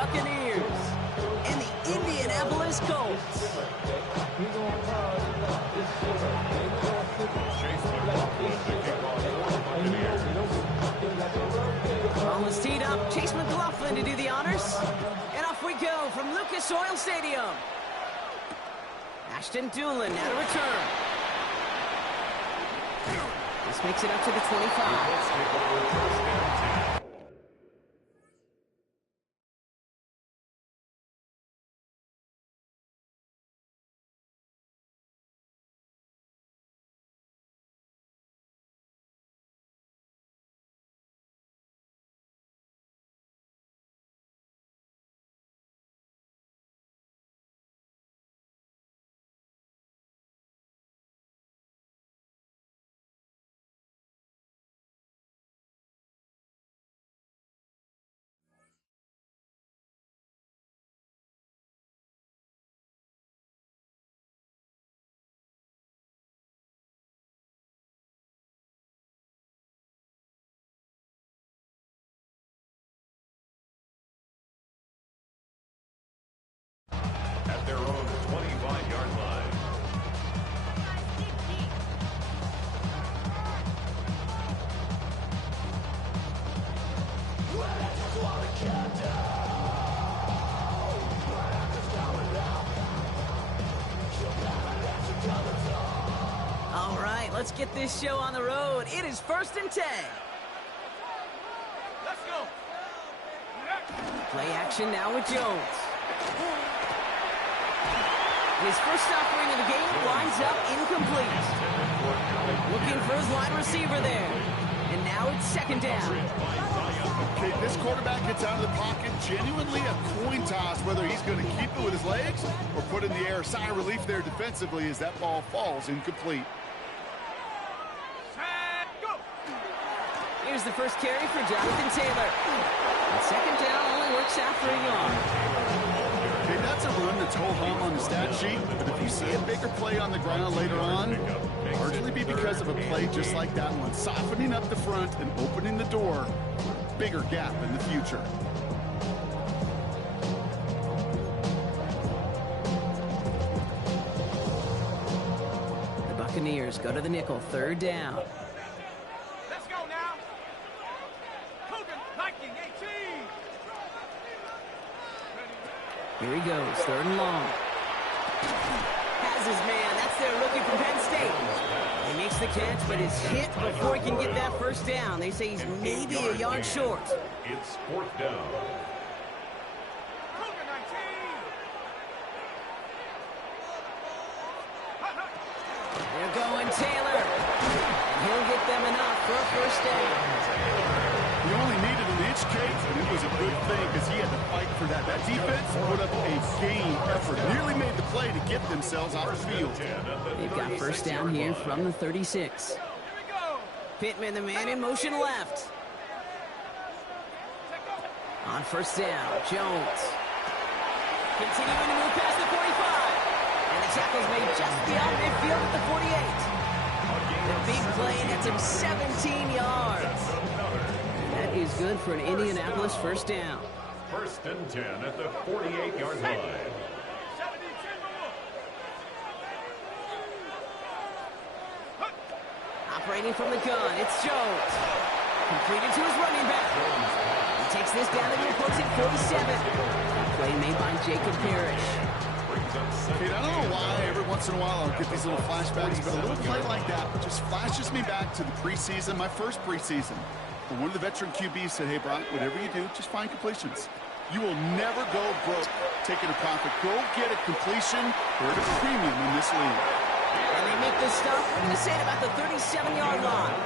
Buccaneers and the Indianapolis Colts. Ball is teed up. Chase McLaughlin to do the honors. And off we go from Lucas Oil Stadium. Ashton Doolin now to return. This makes it up to the 25. At their own 25-yard line. All right, let's get this show on the road. It is 1st and 10. Let's go. Play action now with Jones. His first offering of the game winds up incomplete. Looking for his wide receiver there. And now it's 2nd down. Okay, this quarterback gets out of the pocket, genuinely a coin toss whether he's going to keep it with his legs or put in the air. Sigh of relief there defensively as that ball falls incomplete. Here's the first carry for Jonathan Taylor. And 2nd down only works after a yard. Okay, that's a run that's ho-hum on the stat sheet, but if you see a bigger play on the ground later on, largely be because of a play just like that one, softening up the front and opening the door, bigger gap in the future. The Buccaneers go to the nickel, 3rd down. Let's go now. Hogan, Viking 18. Here he goes, 3rd and long. Has his man. That's their rookie from Penn State. He makes the catch, but is hit before he can get that 1st down. They say he's maybe a yard short. It's 4th down. Hogan 19. They're going Taylor. And he'll get them enough for a 1st down. He only needed an inch, Kate, and it was a good thing because he had to fight for that. That defense put up a game effort, nearly made the play to get themselves off the field. They've got 1st down here from the 36. Here we go. Pittman, the man in motion left. On 1st down, Jones. Continuing to move past the 45. And the tackle's made just beyond midfield at the 48. The big play nets him 17 yards. That is good for an Indianapolis 1st down. 1st and 10 at the 48-yard line. Operating from the gun, it's Jones. Completed to his running back. He takes this down to the opposing 47. Play made by Jacob Parrish. Kate, I don't know why every once in a while I'll get these little flashbacks, but a little play like that just flashes me back to the preseason, my first preseason. And one of the veteran QBs said, hey, Brock, whatever you do, just find completions. You will never go broke taking a profit. Go get a completion or at a premium in this league. And they make this stop, I'm going to say, at about the 37-yard line.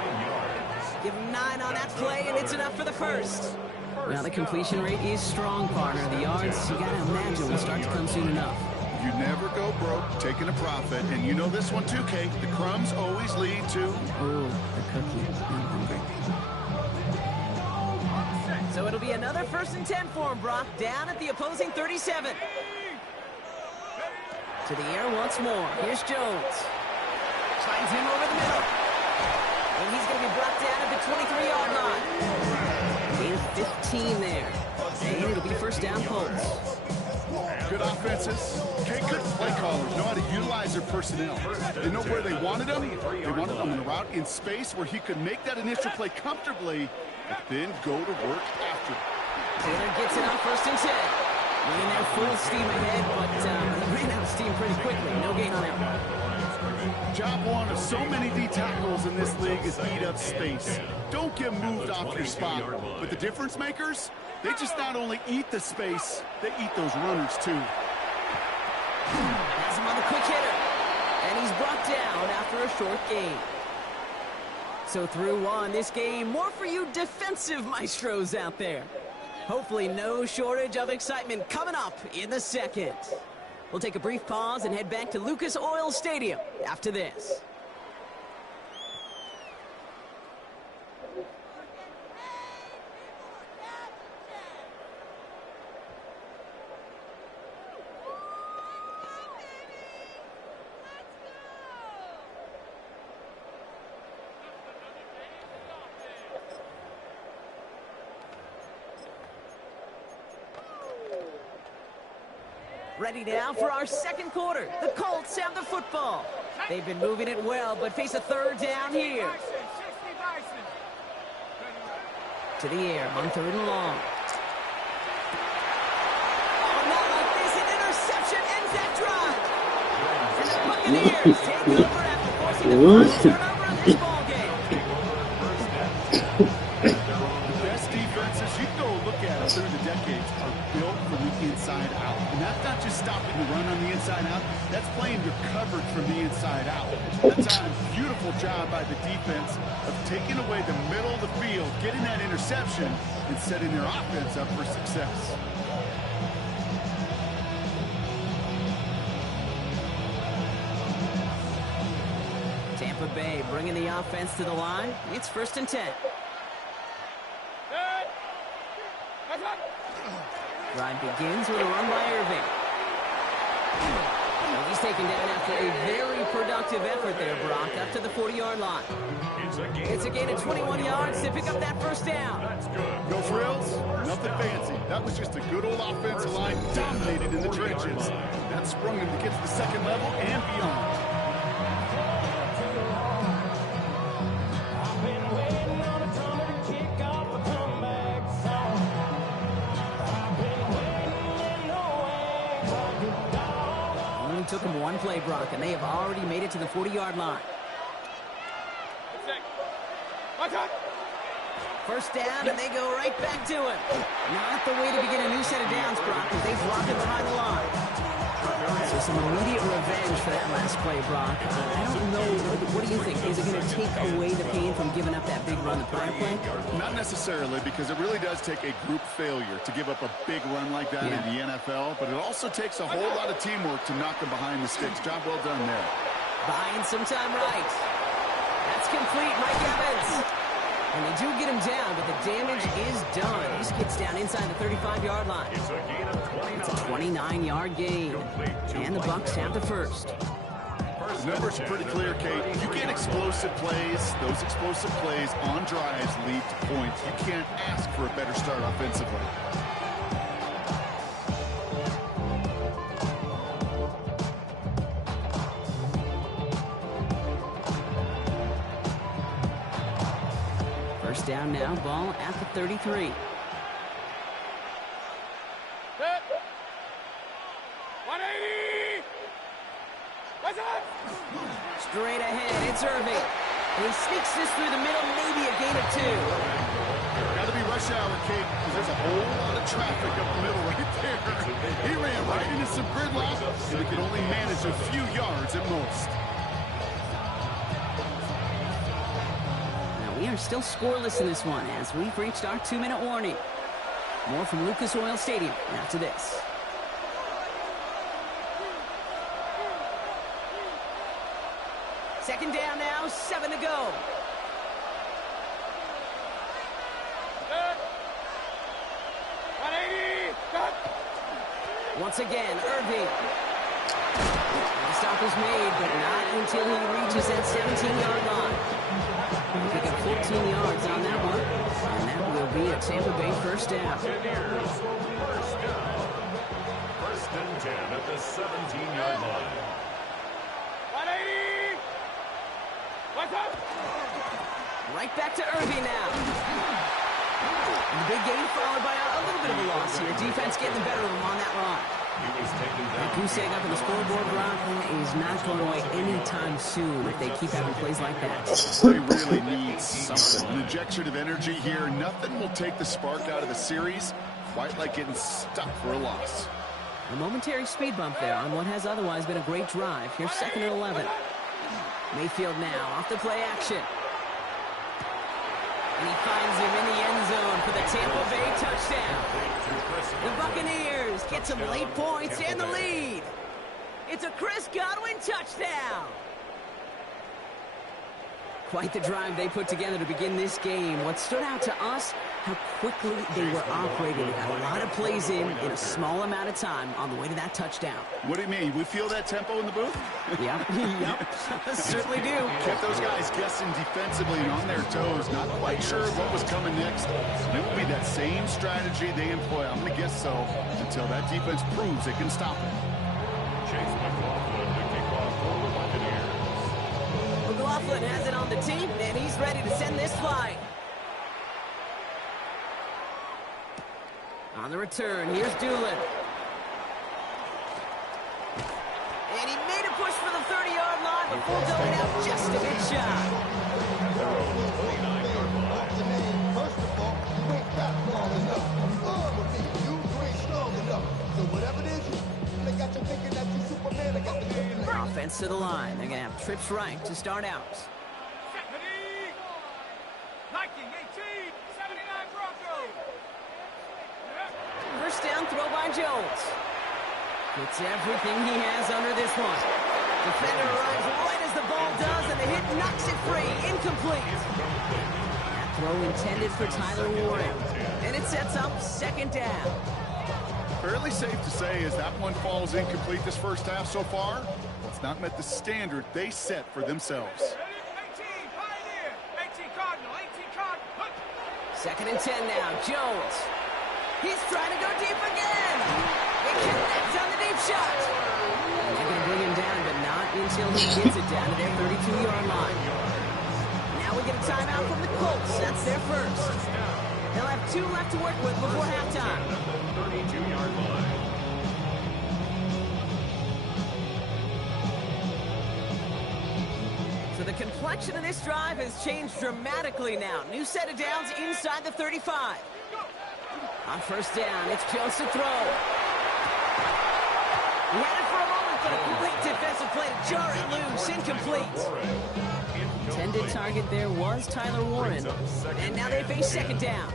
Give him 9 on that play, and it's enough for the 1st. Now, the completion rate is strong, partner. The yards, you got to imagine, will start to come soon enough. You never go broke taking a profit. And you know this one too, Kate. The crumbs always lead to... Oh, the cookie. I'm hungry. So it'll be another 1st and 10 for him, Brock, down at the opposing 37. To the air once more. Here's Jones. Finds him over the middle. And he's going to be brought down at the 23-yard line. Gain 15 there. And it'll be first down Colts. Good offenses. Okay, good play callers know how to utilize their personnel. They know where they wanted them. They wanted them in a route in space where he could make that initial play comfortably, but then go to work after. Taylor gets it on first and 10. Running there full steam ahead, but he ran out of steam pretty quickly. No gain on that one. Job one of so many D tackles in this league is eat up space. Don't get moved off your spot. But the difference makers, they just not only eat the space, they eat those runners too. Has him on the quick hitter. And he's brought down after a short gain. So through one, this game, more for you defensive maestros out there. Hopefully no shortage of excitement coming up in the second. We'll take a brief pause and head back to Lucas Oil Stadium after this. Ready now for our second quarter. The Colts have the football. They've been moving it well, but face a third down here. To the air on third and long. Oh, not like this. An interception ends that drive. And the Buccaneers take over after forcing the first turnover in this ballgame. The best defenses you can go look at through the decades are built from the inside out. And that's not just stopping the run on the inside out. That's playing your coverage from the inside out. That's a beautiful job by the defense of taking away the middle of the field, getting that interception, and setting their offense up for success. Tampa Bay bringing the offense to the line. It's first and 10. Drive begins with a run by Irving. He's taken down after a very productive effort there, Brock, up to the 40-yard line. It's a gain of 21 yards to pick up that first down. No frills, nothing fancy. That was just a good old offensive line dominated in the trenches. That sprung him to get to the second level and beyond. Took him one play, Brock, and they have already made it to the 40-yard line. First down, and they go right back to him. Not the way to begin a new set of downs, Brock, as they drop it behind the line. So some immediate revenge for that last play, Brock. I don't know. What do you think? Is it going to take away the pain from giving up that big run the prior play? Not necessarily, because it really does take a group failure to give up a big run like that in the NFL, but it also takes a whole lot of teamwork to knock them behind the sticks. Job well done there. Buying some time right. That's complete, Mike Evans. And they do get him down, but the damage is done. This gets down inside the 35-yard line. It's a 29-yard gain. And the Bucs have the first. The numbers are pretty clear, Kate. You get explosive plays. Those explosive plays on drives lead to points. You can't ask for a better start offensively. First down now, ball at the 33. Straight ahead, it's Irving. And he sneaks this through the middle, maybe a gain of 2. Got to be rush hour, Kate, because there's a whole lot of traffic up the middle right there. He ran right into some gridlock, and he could only manage a few yards at most. Now, we are still scoreless in this one as we've reached our 2-minute warning. More from Lucas Oil Stadium after this. Second down now, 7 to go. Once again, Irving. The stop is made, but not until he reaches that 17-yard line. Pick up 14 yards on that one, and that will be a Tampa Bay first down. Buccaneers, first down. First and 10 at the 17-yard line. 180. What's up? Right back to Irving now. And the big game followed by a little bit of a loss here. Defense getting the better of him on that run. He was taken That down. goose egg up on the scoreboard, Brock, is not going away anytime soon if they keep having plays like that. They really need something. An injection of energy here. Nothing will take the spark out of the series quite like getting stuck for a loss. A momentary speed bump there on what has otherwise been a great drive. Here's 2nd and 11. Mayfield now off the play action. And he finds him in the end zone for the Tampa Bay touchdown. The Buccaneers get some late points and the lead. It's a Chris Godwin touchdown. Quite the drive they put together to begin this game. What stood out to us, how quickly they were operating. They got a lot of plays in a small amount of time on the way to that touchdown. What do you mean? We feel that tempo in the booth? Yep, certainly do. Kept those guys guessing defensively and on their toes, not quite sure what was coming next. It will be that same strategy they employ. I'm going to guess so until that defense proves it can stop it. Chase McLaughlin to kick off for the Buccaneers. McLaughlin has it on the team, and he's ready to send this flying. On the return, here's Doolin. And he made a push for the 30-yard line before going out just a bit shy. Offense to the line. They're going to have trips right to start out. Second. Viking 18. 79 Broncos. First down throw by Jones. Gets everything he has under this one. Defender arrives right as the ball does, and the hit knocks it free. Incomplete. That throw intended for Tyler Warren. And it sets up 2nd down. Fairly safe to say as that one falls incomplete this first half so far, it's not met the standard they set for themselves. 18 Pioneer. 18 Cardinal. 18 Cardinal. 2nd and 10 now. Jones. He's trying to go deep again. It connects on the deep shot. And they're going to bring him down, but not until he gets it down to their 32-yard line. Now we get a timeout from the Colts. That's their first. They'll have 2 left to work with before halftime. 32-yard line. So the complexion of this drive has changed dramatically now. New set of downs inside the 35. On first down, it's Jones to throw. He had it for a moment, but a great defensive play to jar it loose. Incomplete. Intended target there was Tyler Warren. And now they face 2nd down.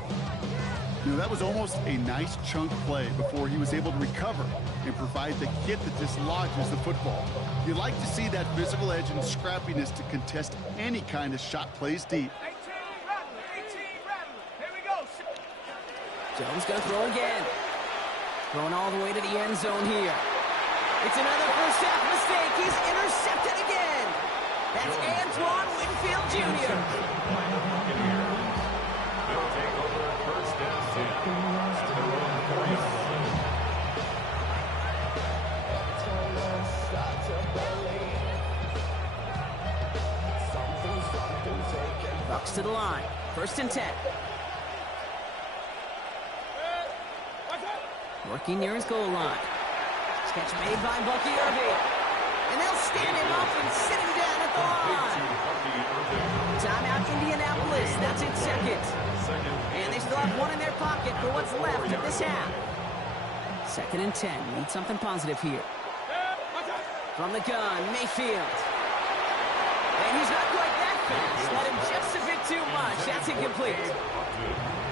You know, that was almost a nice chunk play before he was able to recover and provide the hit that dislodges the football. You like to see that physical edge and scrappiness to contest any kind of shot plays deep. 18 Rattler. 18 Rattler. Here we go. Jones going to throw again. Throwing all the way to the end zone here. It's another first half mistake. He's intercepted again. That's Antoine Winfield Jr. They'll take over first and 10 at their own 40-yard line. Bucks to the line. 1st and 10. Working near his goal line. Catch made by Bucky Irving. And they'll stand him up and sit him down at the line. Timeout Indianapolis. That's in 2nd. And they still have 1 in their pocket for what's left of this half. 2nd and 10. Need something positive here. From the gun, Mayfield. And he's not quite that fast. Let him just a bit too much. That's incomplete.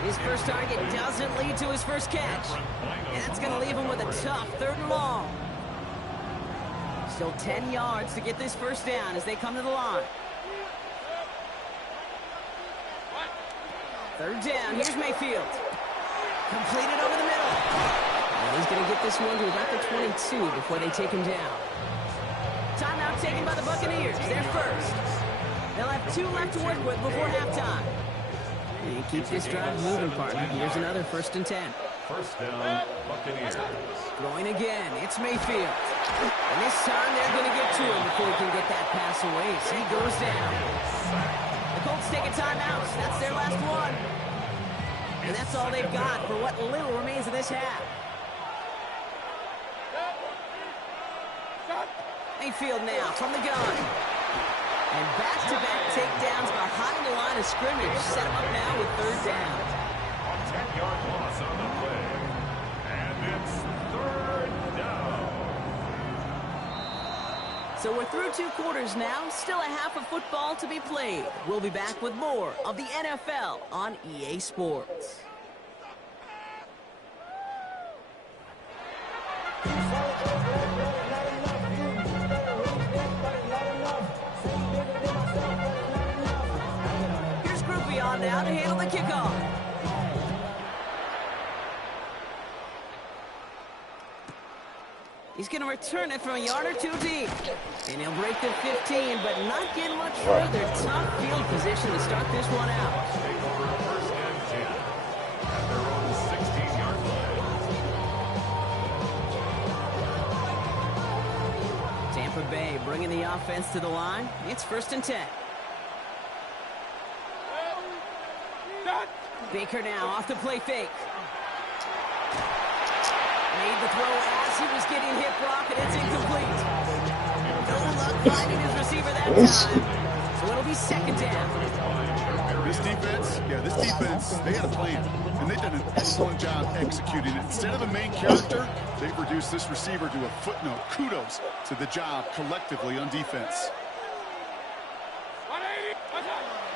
His first target doesn't lead to his first catch. And that's going to leave him with a tough 3rd and long. Still 10 yards to get this first down as they come to the line. 3rd down. Here's Mayfield. Completed over the middle. And he's going to get this one to about the 22 before they take him down. Timeout taken by the Buccaneers. They're first. They'll have 2 left to work with before halftime. And keep this drive moving, partner. Here's another 1st and 10. First down, Buccaneers. Throwing again. It's Mayfield. And this time they're going to get to him before he can get that pass away. So he goes down. The Colts take a timeout. That's their last one. And that's all they've got for what little remains of this half. Mayfield now from the gun. And back-to-back takedowns behind the line of scrimmage. Set him up now with 3rd down. A 10-yard loss on the play. And it's 3rd down. So we're through 2 quarters now. Still a half of football to be played. We'll be back with more of the NFL on EA Sports. Here's Groupie on now to handle the kickoff. He's going to return it from a yard or 2 deep. And he'll break the 15, but not get much further. Tough field position to start this one out. Take over 1st and 10 at their own 16-yard line. Tampa Bay bringing the offense to the line. It's 1st and 10. Baker now off the play fake. Made the throw as he was getting hit, Brock, and it's incomplete. No luck finding his receiver that time. So it'll be 2nd down. This defense, they had a plan. And they've done an excellent job executing it. Instead of a main character, they've reduced this receiver to a footnote. Kudos to the job collectively on defense.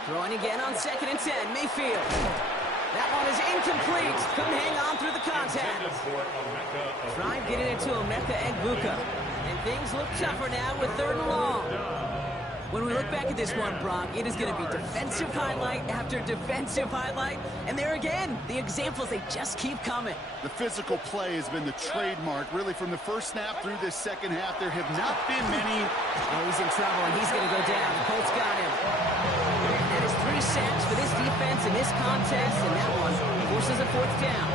Throwing again on 2nd and 10. Mayfield. That one is incomplete. Couldn't hang on through the contact. Tried getting it to Emeka Egbuka. And things look tougher now with 3rd and long. When we look back at this one, Brock, it is going to be defensive highlight after defensive highlight. And there again, the examples, they just keep coming. The physical play has been the trademark, really, from the first snap through this 2nd half. There have not been many. Oh, he's in trouble, and he's going to go down. The Colts got him. That is 3 sacks for this defense in this contest, and that one forces a 4th down.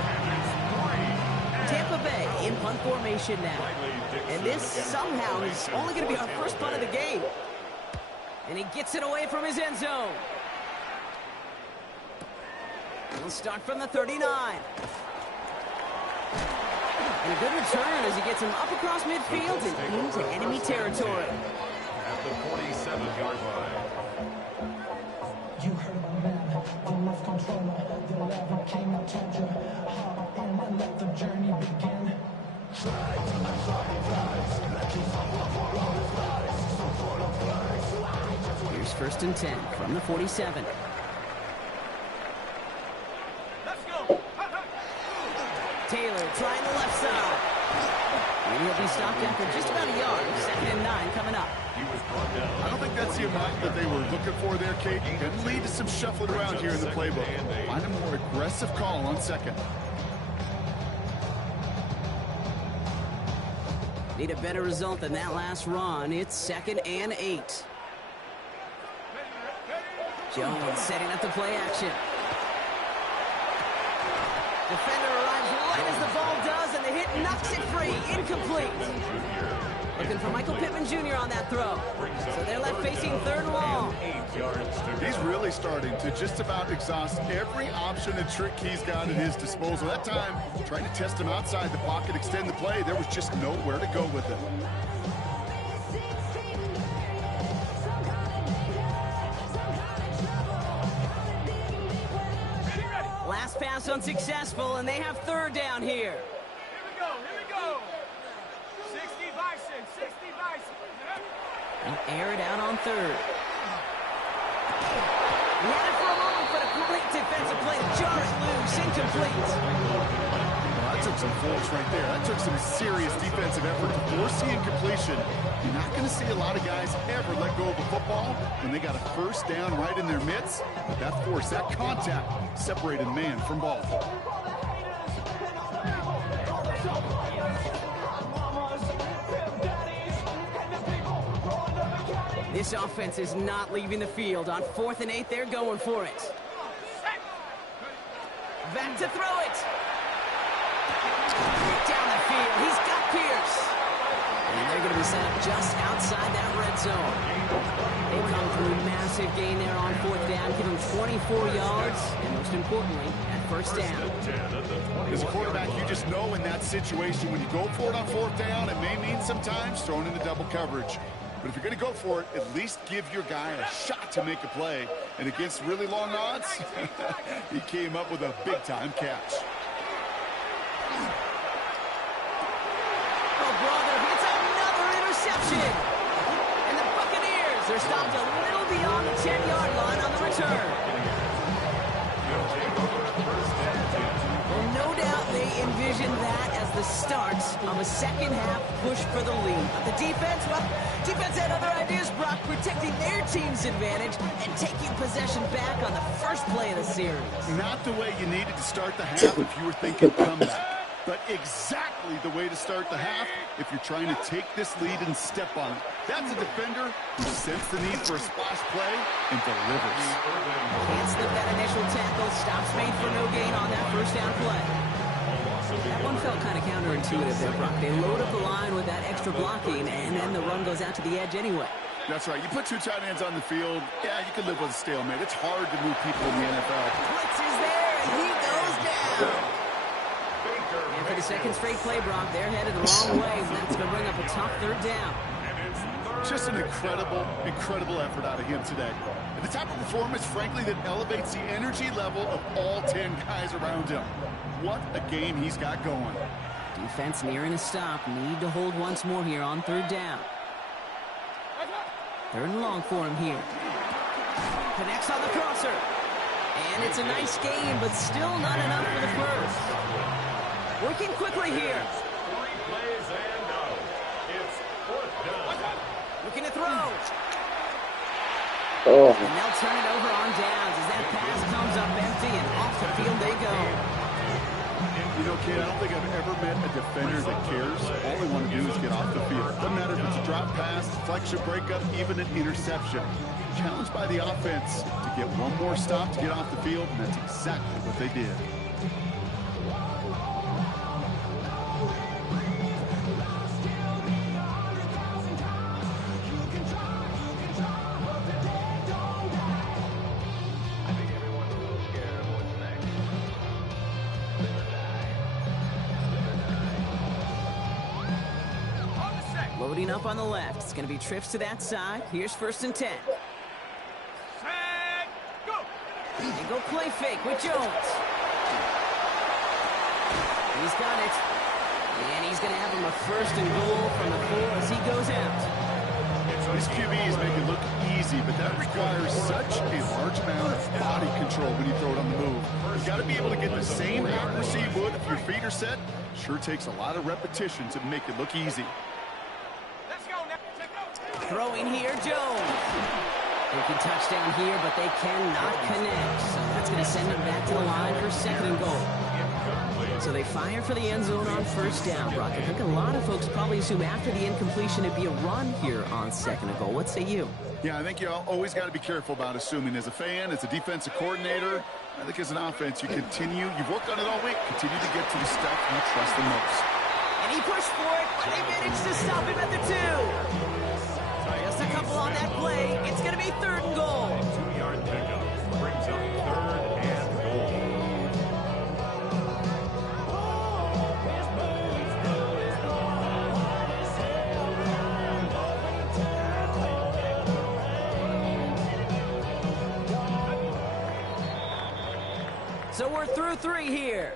Tampa Bay in punt formation now. And this somehow is only going to be our first punt of the game. And he gets it away from his end zone. He'll start from the 39. And a good return as he gets him up across midfield and into enemy territory. At the 47-yard line. You heard my man, the left controller, the lever came, I told you, hop in and let the journey begin. Here's 1st and 10 from the 47. Let's go. Taylor trying the left side. And he'll be stopped after just about a yard. 2nd and 9 coming up. He was brought down. I don't think that's the amount that they were looking for there, Kate. Can lead to some shuffling around here in the playbook. Find a more aggressive call on 2nd. Need a better result than that last run. It's 2nd and 8. Jones setting up the play action. Defender arrives right as the ball does, and the hit knocks it free. Incomplete. Looking for Michael Pittman Jr. on that throw. So they're left facing 3rd and long. He's really starting to just about exhaust every option and trick he's got at his disposal. That time, trying to test him outside the pocket, extend the play, there was just nowhere to go with it. Last pass unsuccessful, and they have 3rd down here. Here we go. 60 Bison, 60 Bison. They'll air it out on 3rd. He had it for a moment, but a great defensive play to jar it loose. Incomplete. Well, that took some force right there. That took some serious defensive effort to force the incompletion. You're not going to see a lot of guys ever let go of a football when they got a 1st down right in their midst. That force, that contact, separated man from ball. This offense is not leaving the field. On 4th and 8, they're going for it. Back to throw it. Down the field. He's got Pierce. And they're going to be set up just outside that red zone. They come through massive gain there on 4th down, give them 24 yards, and most importantly, at 1st down. As a quarterback, you just know in that situation, when you go for it on 4th down, it may mean sometimes throwing into double coverage. But if you're going to go for it, at least give your guy a shot to make a play. And against really long odds, he came up with a big-time catch. Oh, brother, it's another interception. And the Buccaneers are stopped a little beyond the 10-yard line on the return. Well, no doubt they envisioned that as the start of a second-half push for the lead. But the defense, well, defense had other ideas, Brock, protecting their team's advantage and taking possession back on the first play of the series. Not the way you needed to start the half if you were thinking comeback, but exactly the way to start the half if you're trying to take this lead and step on it. That's a defender who sensed the need for a splash play and delivers. Can't slip that initial tackle. Stops made for no gain on that 1st down play. That one felt kind of counterintuitive there, Brock. They load up the line with that extra blocking, and then the run goes out to the edge anyway. That's right. You put 2 tight ends on the field, yeah, you can live with a stalemate. It's hard to move people in the NFL. Blitz is there, and he goes down. And for the second straight play, Brock, they're headed the wrong way, and that's going to bring up a tough 3rd down. Just an incredible effort out of him today. And the type of performance, frankly, that elevates the energy level of all 10 guys around him. What a game he's got going. Defense nearing a stop. Need to hold once more here on 3rd down. 3rd and long for him here. Connects on the crosser. And it's a nice gain, but still not enough for the first. Working quickly here. 3 plays and out. It's 4th down. Looking to throw. Oh. And they'll turn it over on downs as that pass comes up empty and off the field they go. You know, kid, I don't think I've ever met a defender that cares. All they want to do is get off the field. Doesn't matter if it's a drop pass, deflection, breakup, even an interception. Challenged by the offense to get one more stop to get off the field, and that's exactly what they did. Loading up on the left. It's going to be trips to that side. Here's 1st and 10. Set, go! They go play fake with Jones. He's got it. And he's going to have him a 1st and goal from the 4 as he goes out. These QBs make it look easy, but that requires such a large amount of body control when you throw it on the move. You've got to be able to get the same accuracy you would if your feet are set. Sure takes a lot of repetition to make it look easy. Throwing here, Jones. They can touchdown here, but they cannot connect. So that's going to send them back to the line for 2nd and goal. So they fire for the end zone on 1st down, Brock. I think a lot of folks probably assume after the incompletion it'd be a run here on 2nd and goal. What say you? Yeah, I think you always got to be careful about assuming. As a fan, as a defensive coordinator, I think as an offense, you've worked on it all week, continue to get to the stuff you trust the most. And he pushed for it, but they managed to stop him at the 2. Just a couple on that play. It's going to be 3rd and goal. 2-yard pickup brings up 3rd and goal. So we're through 3 here.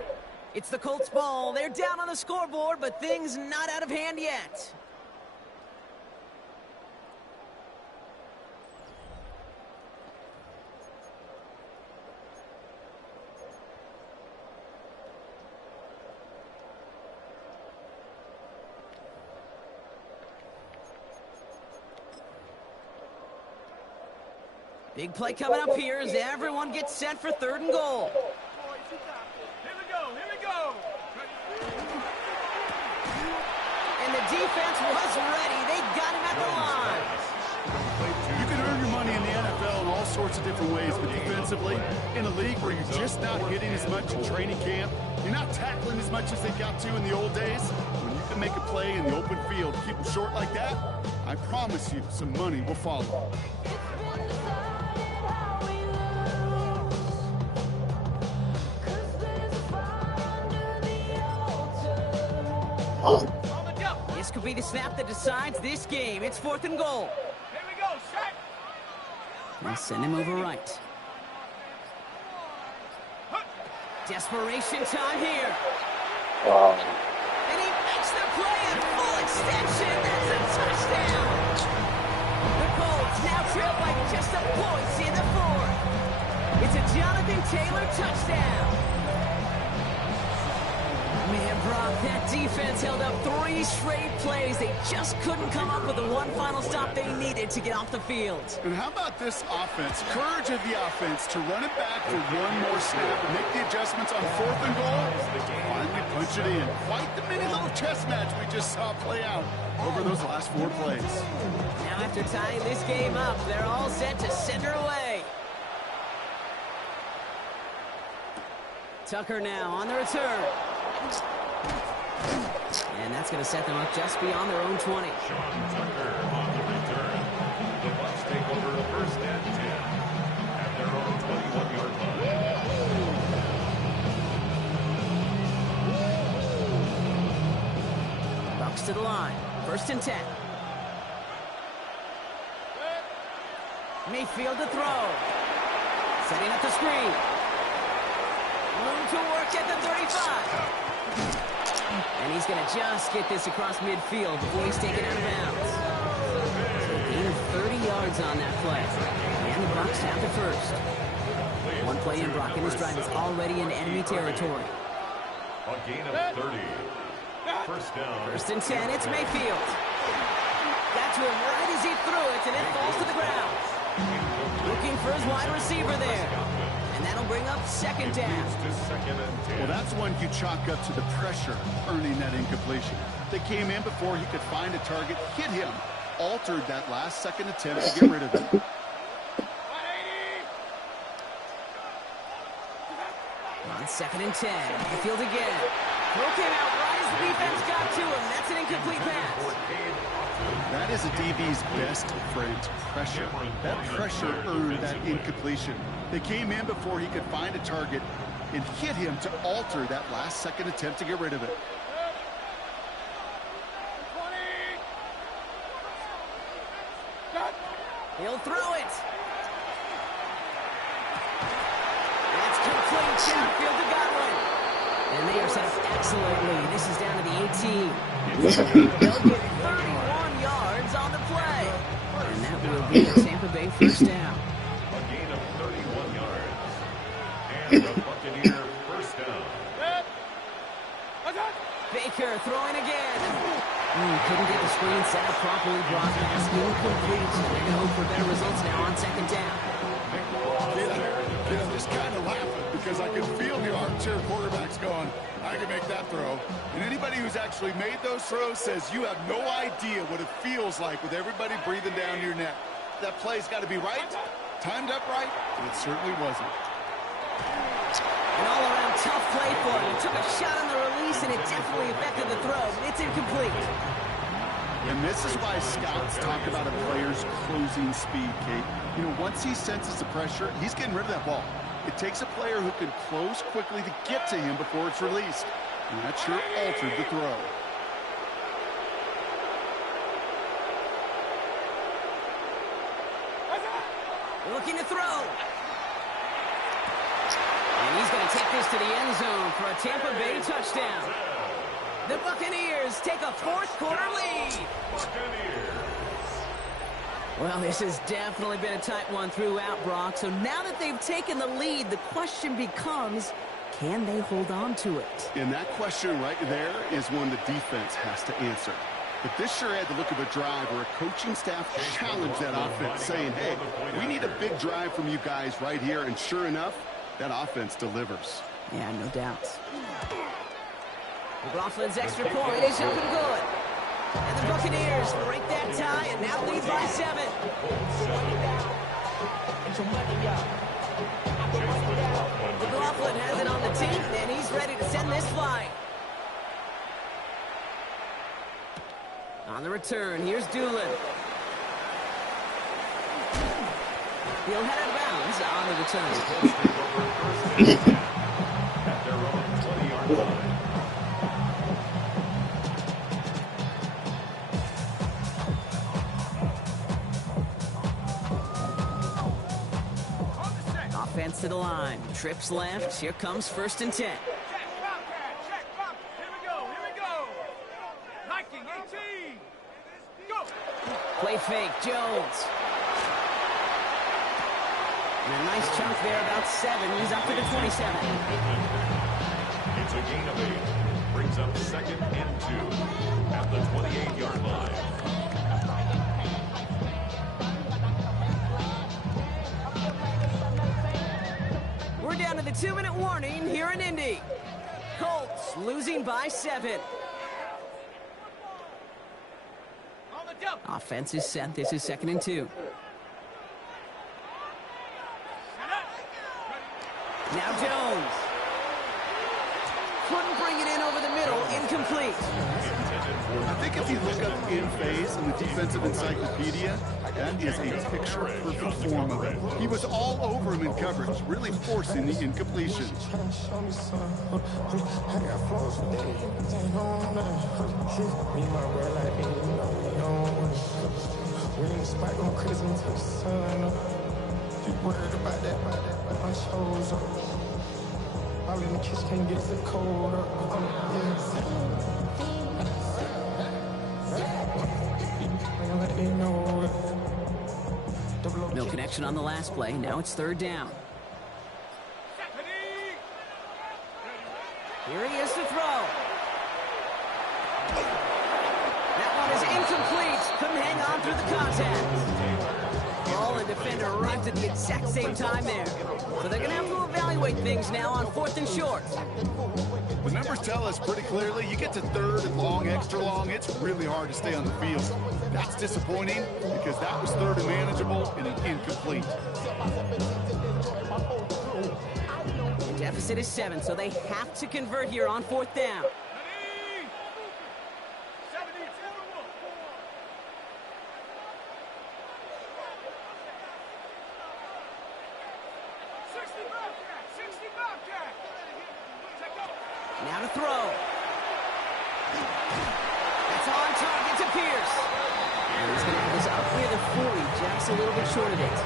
It's the Colts ball. They're down on the scoreboard, but things not out of hand yet. Big play coming up here as everyone gets set for 3rd and goal. Here we go, here we go! And the defense was ready. They got him at the line. sorts of different ways, but defensively, in a league where you're just not hitting as much in training camp, you're not tackling as much as they got to in the old days, when you can make a play in the open field, keep them short like that, I promise you some money will follow. This could be the snap that decides this game. It's 4th and goal. Here we go, set. They'll send him over right. Desperation time here. Wow. And he makes the play in full extension. That's a touchdown. The Colts now trail by just a point in the 4th. It's a Jonathan Taylor touchdown. Man, Brock, that defense held up 3 straight plays. They just couldn't come up with the one final stop they needed to get off the field. And how about this offense? Courage of the offense to run it back for one more snap and make the adjustments on 4th and goal. Finally punch it in. Quite the mini little chess match we just saw play out over those last 4 plays. Now after tying this game up, they're all set to send her away. Tucker now on the return. And that's going to set them up just beyond their own 20. Sean Tucker on the return. The Bucs take over the 1st and 10 at their own 21-yard line. Bucks to the line. 1st and 10. Mayfield to throw. Setting up the screen. Room to work at the 35. And he's going to just get this across midfield before he's taken out of bounds. So a gain of 30 yards on that play. And the Bucs have the 1st. One play in, Brock, and this drive is already in enemy territory. A gain of 30. 1st down. 1st and 10, it's Mayfield. Got to him right as he threw it, and it falls to the ground. Looking for his wide receiver there. And that'll bring up 2nd down. Well, that's one you chalk up to the pressure earning that incompletion. They came in before he could find a target, hit him, altered that last second attempt to get rid of it. 180. On 2nd and 10, Mayfield again. Throw came out right as the defense got to him. That's an incomplete pass. That is a DB's best friend, pressure. That pressure earned that incompletion. They came in before he could find a target and hit him to alter that last second attempt to get rid of it. 20. He'll throw it. That's complete. Downfield to Godwin. And they are set up excellently. This is down to the 18. They'll get 31 yards on the play. And that will be a Tampa Bay 1st down. A gain of 31 yards. And the Buccaneer 1st down. Baker throwing again. Couldn't get the screen set up properly. Broadcast incomplete. They're going to hope for better results now on 2nd down. I'm just kind of laughing because I can feel the armchair quarterbacks going, I can make that throw. And anybody who's actually made those throws says you have no idea what it feels like with everybody breathing down your neck. That play's got to be right, timed up right, and it certainly wasn't. An all-around tough play for him. He took a shot on the release, and it definitely affected the throw, but it's incomplete. And this is why scouts talk about a player's closing speed, Kate. You know, once he senses the pressure, he's getting rid of that ball. It takes a player who can close quickly to get to him before it's released. And that sure altered the throw. Looking to throw. And he's going to take this to the end zone for a Tampa Bay touchdown. The Buccaneers take a 4th quarter lead. Well, this has definitely been a tight one throughout, Brock. So now that they've taken the lead, the question becomes, can they hold on to it? And that question right there is one the defense has to answer. But this sure had the look of a drive where a coaching staff challenged that offense, saying, hey, we need a big drive from you guys right here. And sure enough, that offense delivers. Yeah, no doubt. McLaughlin's extra point is up and good. And the Buccaneers break that tie and now lead by 7. McLaughlin has it on the team, and he's ready to send this flying. On the return, here's Doolin. He'll head out of bounds on the return. At their own 20-yard line. Offense to the line. Trips left. Here comes 1st and 10. Check, Bobcat, check, Bob. Here we go. Hiking, 18. Go. Play fake, Jones. And a nice chunk there, about 7. He's up to the 27. It's a gain of 8. Brings up 2nd and 2 at the 28-yard line. We're down to the 2-minute warning here in Indy. Colts losing by 7. On the jump. Offense is set. This is 2nd and 2. Now Jones. Couldn't bring it in over the middle. Incomplete. I think if you look up in phase in the defensive encyclopedia, that is a picture-perfect form of it. He was all over him in coverage, really forcing the incompletion. All in the kiss can't get the cold up. No connection on the last play. Now it's 3rd down. Here he is to throw. That one is incomplete. Couldn't hang on through the contact. Ball and defender arrived at the exact same time there. So they're going to have to evaluate things now on 4th and short. The numbers tell us pretty clearly, you get to 3rd and long, extra long, it's really hard to stay on the field. That's disappointing because that was 3rd and manageable and an incomplete. The deficit is 7, so they have to convert here on 4th down. Now to throw. That's on target to Pierce. And he's going to have this up near the 40, just a little bit short of it.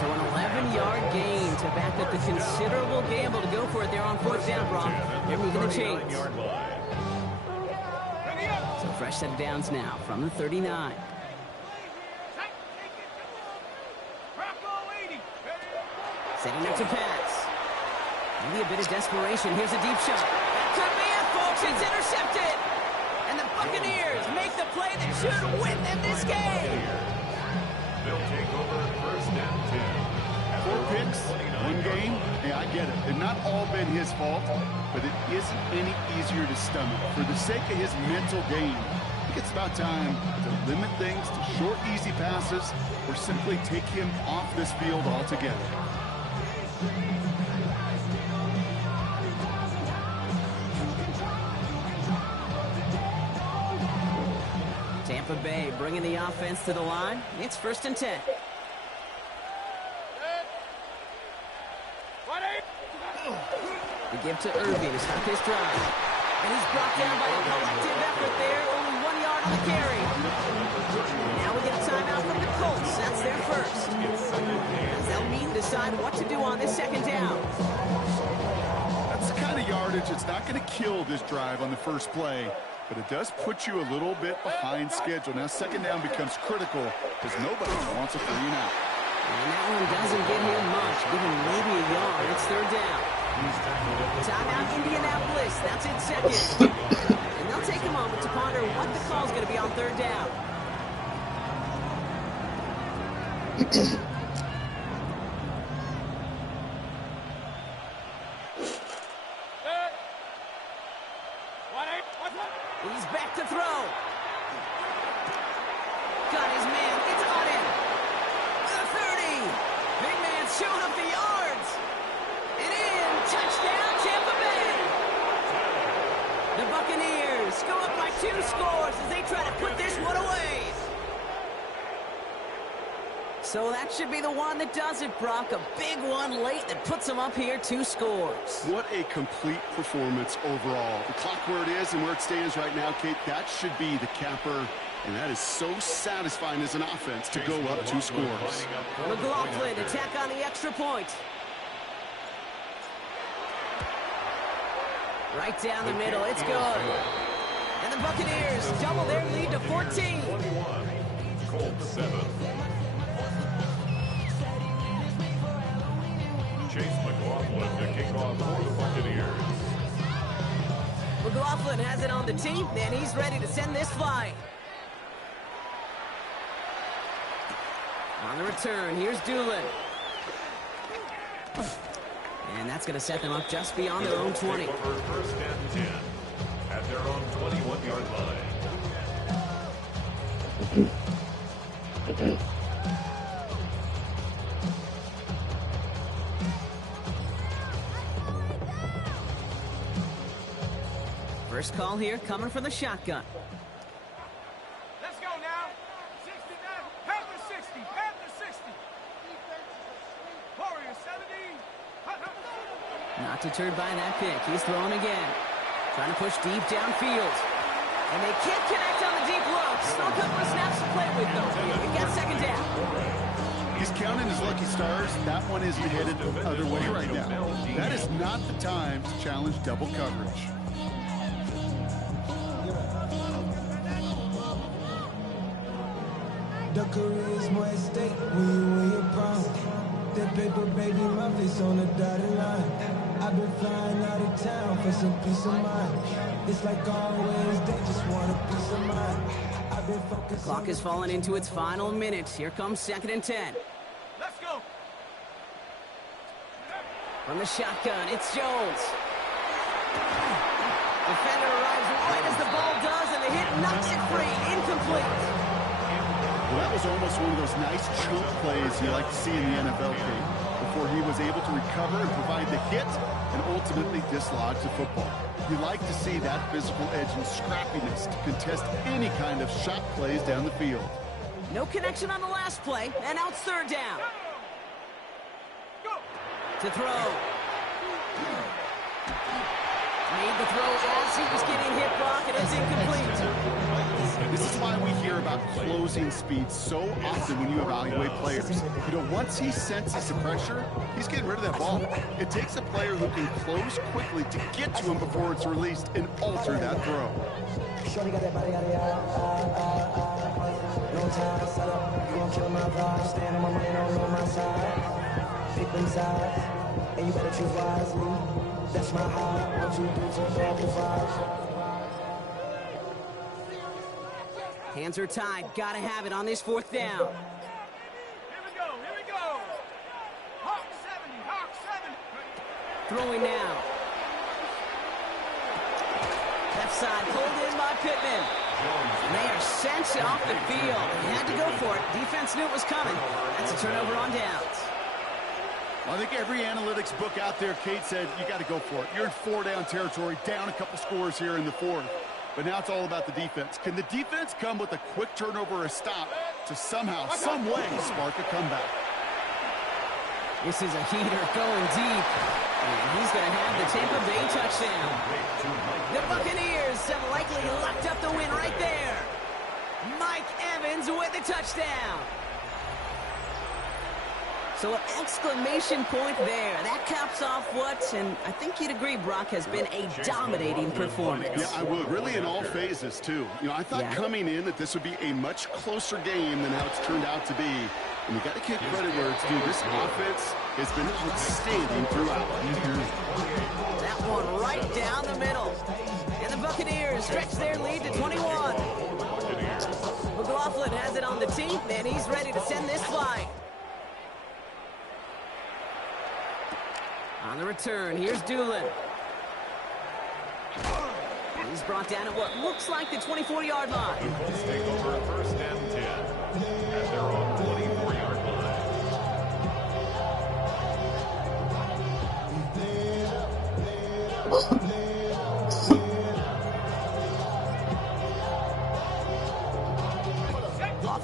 So an 11-yard gain to back up the considerable gamble to go for it there on 4th down, Brock. They're moving the chains. So fresh set of downs now from the 39. Setting up to pass. Maybe a bit of desperation. Here's a deep shot. That could be it, folks. It's intercepted. And the Buccaneers make the play that should win them this game. They'll take over 1st and 10. 4 picks, 1 game. Hey, I get it. They've not all been his fault, but it isn't any easier to stomach. For the sake of his mental game, I think it's about time to limit things to short, easy passes or simply take him off this field altogether. Tampa Bay bringing the offense to the line. It's 1st and 10. The give to Irving to start this drive. And he's brought down by a collective effort there. Only 1 yard on the carry. Now we get a timeout from the Colts. That's their first. As they'll meet and decide what to do on this 2nd down. That's the kind of yardage that's not going to kill this drive on the first play, but it does put you a little bit behind schedule. Now 2nd down becomes critical because nobody wants a 3 and out. And that one doesn't give him much. Give him maybe a yard. It's 3rd down. Timeout Indianapolis. That's it, 2nd. And they'll take a moment to ponder what the call's going to be on 3rd down. He's back to throw. Got his man. It's on him. The 30. chewing up the yards. And in, touchdown, Tampa Bay. The Buccaneers go up by 2 scores as they try to put this one away. So that should be the one that does it, Brock. A big one late that puts them up here 2 scores. What a complete performance overall. The clock where it is and where it stands right now, Kate, that should be the capper. And that is so satisfying as an offense to go up 2 scores. McLaughlin attack on the extra point. Right down the middle, it's good. And the Buccaneers double their lead to 14. 21, Colts 7. Chase McLaughlin to kick off for the Buccaneers. McLaughlin has it on the tee, and he's ready to send this flying. On the return, here's Doolin. And that's going to set them up just beyond their own 20. Over first and 10 at their own 21-yard line. First call here coming from the shotgun. Let's go now. 60 now. Panther 60. Panther 60. Warrior 70. Not deterred by that pick. He's throwing again. Trying to push deep downfield. And they can't connect on the deep low. Still a couple of snaps to play with, though. It got second down. He's counting his lucky stars. That one isn't headed the other way right now. That is not the time to challenge double coverage. The career's more at stake when you're proud. That paper, baby, my face on the dotted line. I've been flying out of town for some peace of mind. It's like always, they just want a piece of mind. I've been focused. Clock is falling into its final minutes. Here comes second and 10. Let's go. From the shotgun, it's Jones. Defender arrives right as the ball does, and the hit knocks it free. Incomplete. Well, that was almost one of those nice chunk plays you like to see in the NFL game before he was able to recover and provide the hit and ultimately dislodge the football. You like to see that physical edge and scrappiness to contest any kind of shot plays down the field. No connection on the last play, and now it's third down. Go. To throw. Made the throw as he was getting hit, Brock, and it's incomplete. This is why we hear about closing speed so often when you evaluate players. You know, once he senses the pressure, he's getting rid of that ball. It takes a player who can close quickly to get to him before it's released and alter that throw. Shorty got that body, no time, set up, you gon' kill my vibe. Stand on my money, don't know my side. Pick them sides, and you better choose wisely. That's my high, 1, 2, 3, 4, 5. Hands are tied. Gotta have it on this fourth down. Here we go. Here we go. Hawk 70. Hawk 70. Throwing now. Left side pulled in by Pittman. And they are sent off the field. They had to go for it. Defense knew it was coming. That's a turnover on downs. Well, I think every analytics book out there, Kate said, you got to go for it. You're in 4-down territory, down a couple scores here in the fourth. But now it's all about the defense. Can the defense come with a quick turnover or a stop to somehow, some way, spark a comeback? This is a heater going deep. And he's going to have the Tampa Bay touchdown. The Buccaneers have likely locked up the win right there. Mike Evans with the touchdown. So an exclamation point there. That caps off what, and I think you'd agree, Brock, has been a dominating performance. Yeah, I would. Really in all phases, too. You know, I thought coming in that this would be a much closer game than how it's turned out to be. And you got to give credit where it's due. This offense has been outstanding throughout. That one right down the middle. And the Buccaneers stretch their lead to 21. McLaughlin has it on the tee, and he's ready to send this flying. On the return, here's Doolin. He's brought down at what looks like the 24-yard line. The Colts take over first and 10 at their own 24-yard line.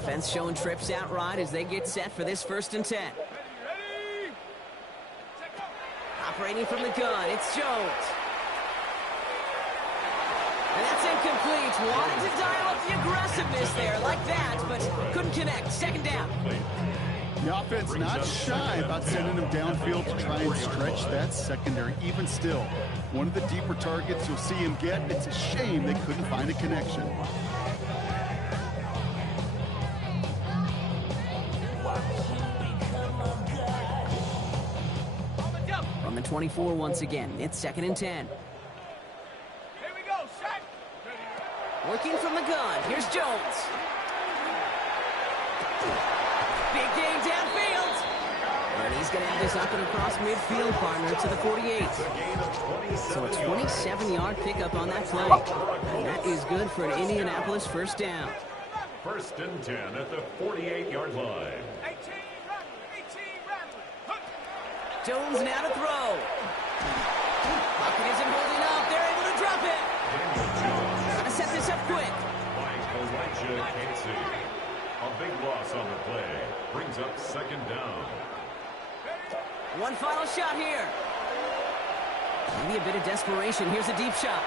Offense showing trips out right as they get set for this 1st and 10. Ready? Check up. Operating from the gun, it's Jones. And that's incomplete. Wanted to dial up the aggressiveness there like that, but couldn't connect. 2nd down. The offense not shy about sending them downfield to try and stretch that secondary. Even still, one of the deeper targets you'll see him get. It's a shame they couldn't find a connection. From the 24 once again, it's 2nd and 10. Here we go. Set. Working from the gun, here's Jones. Big gain downfield. And he's going to end this up and across midfield, partner, to the 48. So a 27-yard pickup on that play. And that is good for an Indianapolis 1st down. 1st and 10 at the 48-yard line. 18 Rattler. Jones now to throw. Pocket isn't holding up. They're able to drop it. Trying to set this up quick. Mike Elijah Casey. A big loss on the play. Brings up 2nd down. One final shot here. Maybe a bit of desperation. Here's a deep shot.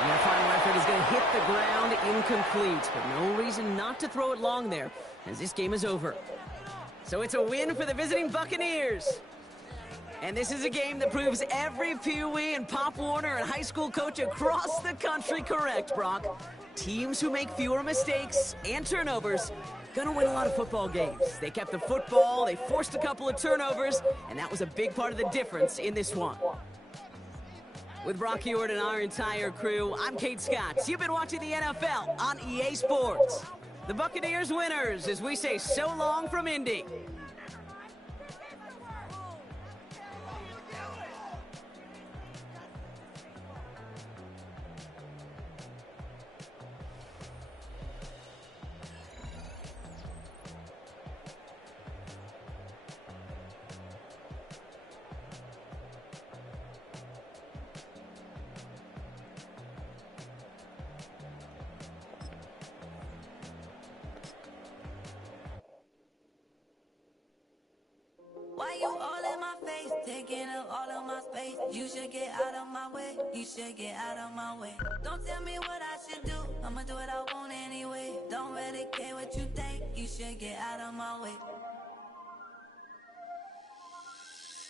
And that final effort is going to hit the ground incomplete. But no reason not to throw it long there, as this game is over. So it's a win for the visiting Buccaneers. And this is a game that proves every Pee Wee and Pop Warner and high school coach across the country correct, Brock. Teams who make fewer mistakes and turnovers gonna win a lot of football games. They kept the football, they forced a couple of turnovers, and that was a big part of the difference in this one. With Brock Heward and our entire crew, I'm Kate Scott. You've been watching the NFL on EA Sports. The Buccaneers winners, as we say so long from Indy. Why you all in my face, taking up all of my space? You should get out of my way, you should get out of my way. Don't tell me what I should do, I'ma do what I want anyway. Don't really care what you think, you should get out of my way.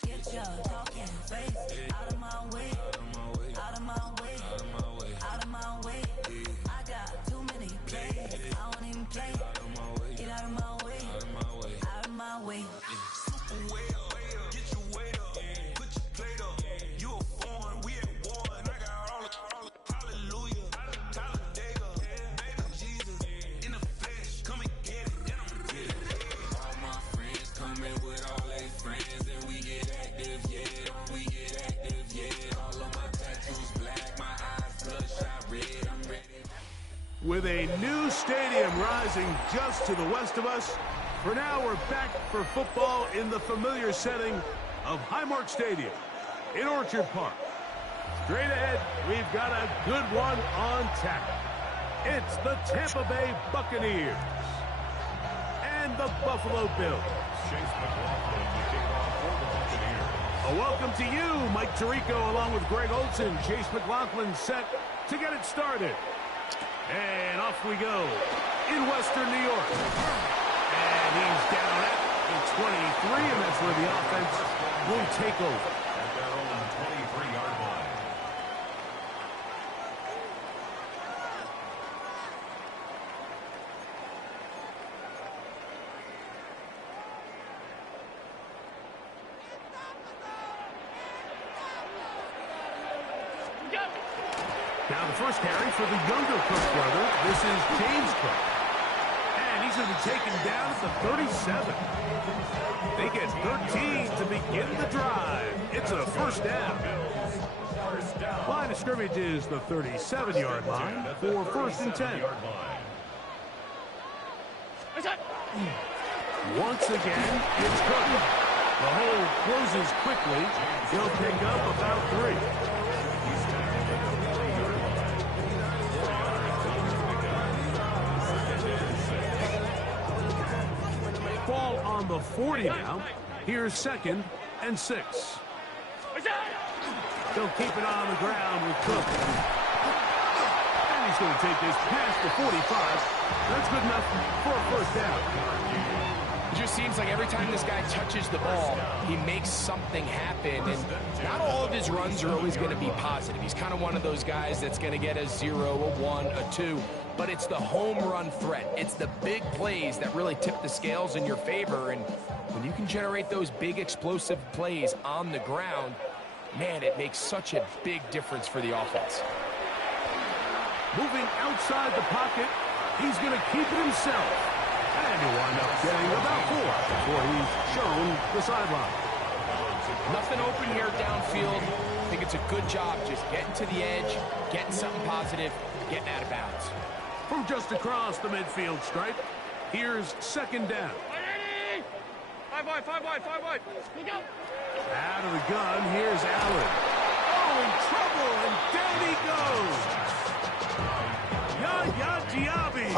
Get your talking face out of my way, out of my way, out of my way. I got too many plays, I don't even play. Get out of my way, out of my way. With a new stadium rising just to the west of us, for now we're back for football in the familiar setting of Highmark Stadium in Orchard Park. Straight ahead, we've got a good one on tap. It's the Tampa Bay Buccaneers and the Buffalo Bills. Chase McLaughlin to kick off for the Buccaneers. A welcome to you, Mike Tirico, along with Greg Olson. Chase McLaughlin set to get it started. And off we go in Western New York. And he's down at the 23, and that's where the offense will take over. At their own 23-yard line. Now the first carry for the younger Cook brother. This is James Cook. And he's going to be taken down at the 37. They get 13 to begin the drive. It's a 1st down. Line of scrimmage is the 37-yard line for 1st and 10. Once again, it's Cook. The hole closes quickly. He'll pick up about 3. ball on the 40 now. Here's 2nd and 6. They'll keep it on the ground with Cook. And he's going to take this past the 45. That's good enough for a first down. It just seems like every time this guy touches the ball, he makes something happen. And not all of his runs are always going to be positive. He's kind of one of those guys that's going to get a 0, a 1, a 2. But it's the home run threat. It's the big plays that really tip the scales in your favor. And when you can generate those big explosive plays on the ground, man, it makes such a big difference for the offense. Moving outside the pocket, he's going to keep it himself. And he'll wind up getting about 4 before he's shown the sideline. Nothing open here downfield. I think it's a good job just getting to the edge, getting something positive, getting out of bounds. From just across the midfield stripe, here's 2nd down. 5 wide, 5 wide, 5 wide. Go. Out of the gun, here's Allen. Oh, in trouble, and down he goes. Yaya Diaby.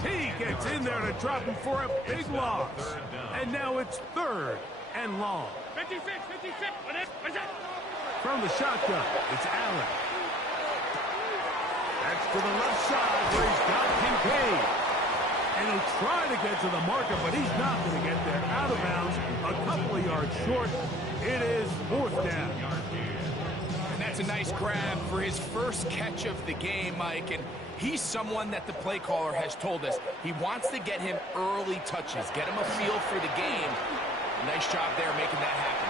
He gets in there to drop him for a big loss. And now it's 3rd and long. 56, 56. From the shotgun, it's Allen. That's to the left side where he's got Kincaid. And he'll try to get to the marker, but he's not going to get there. Out of bounds, a couple of yards short. It is 4th down. And that's a nice grab for his first catch of the game, Mike. And he's someone that the play caller has told us he wants to get him early touches, get him a feel for the game. Nice job there making that happen.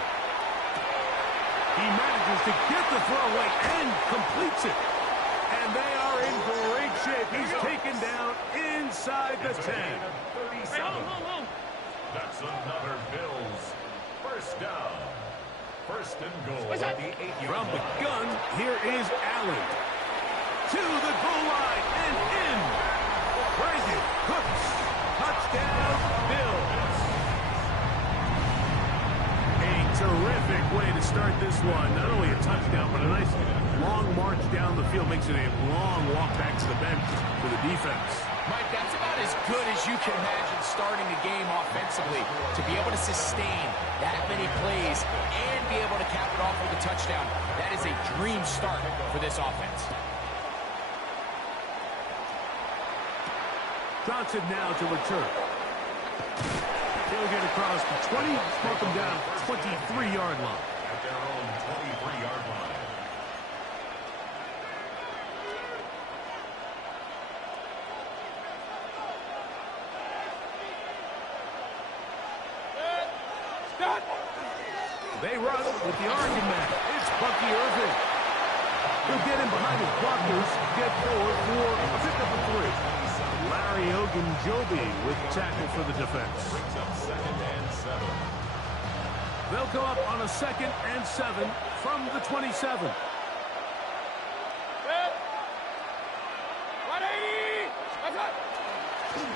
He manages to get the throw away and completes it. And they are in great shape. He's taken down inside the 10. Hey, hold. That's another Bills. First down. 1st and goal at the 8-yard From the line. gun, here is Allen. To the goal line and in. Brandon Cooks. Touchdown, Bills. A terrific way to start this one. Not only a touchdown, but a nice long march down the field. Makes it a long walk back to the bench for the defense. Mike, that's about as good as you can imagine starting a game offensively. To be able to sustain that many plays and be able to cap it off with a touchdown, that is a dream start for this offense. Johnson now to return. He'll get across the 20, smoke him down 23-yard line. At their own 23-yard line. They run with the argument. It's Bucky Irving. He'll get in behind his blockers, get forward for a pickup of 3. Larry Ogunjobi with tackle for the defense. Brings up 2nd and 7. They'll go up on a 2nd and 7 from the 27. 180.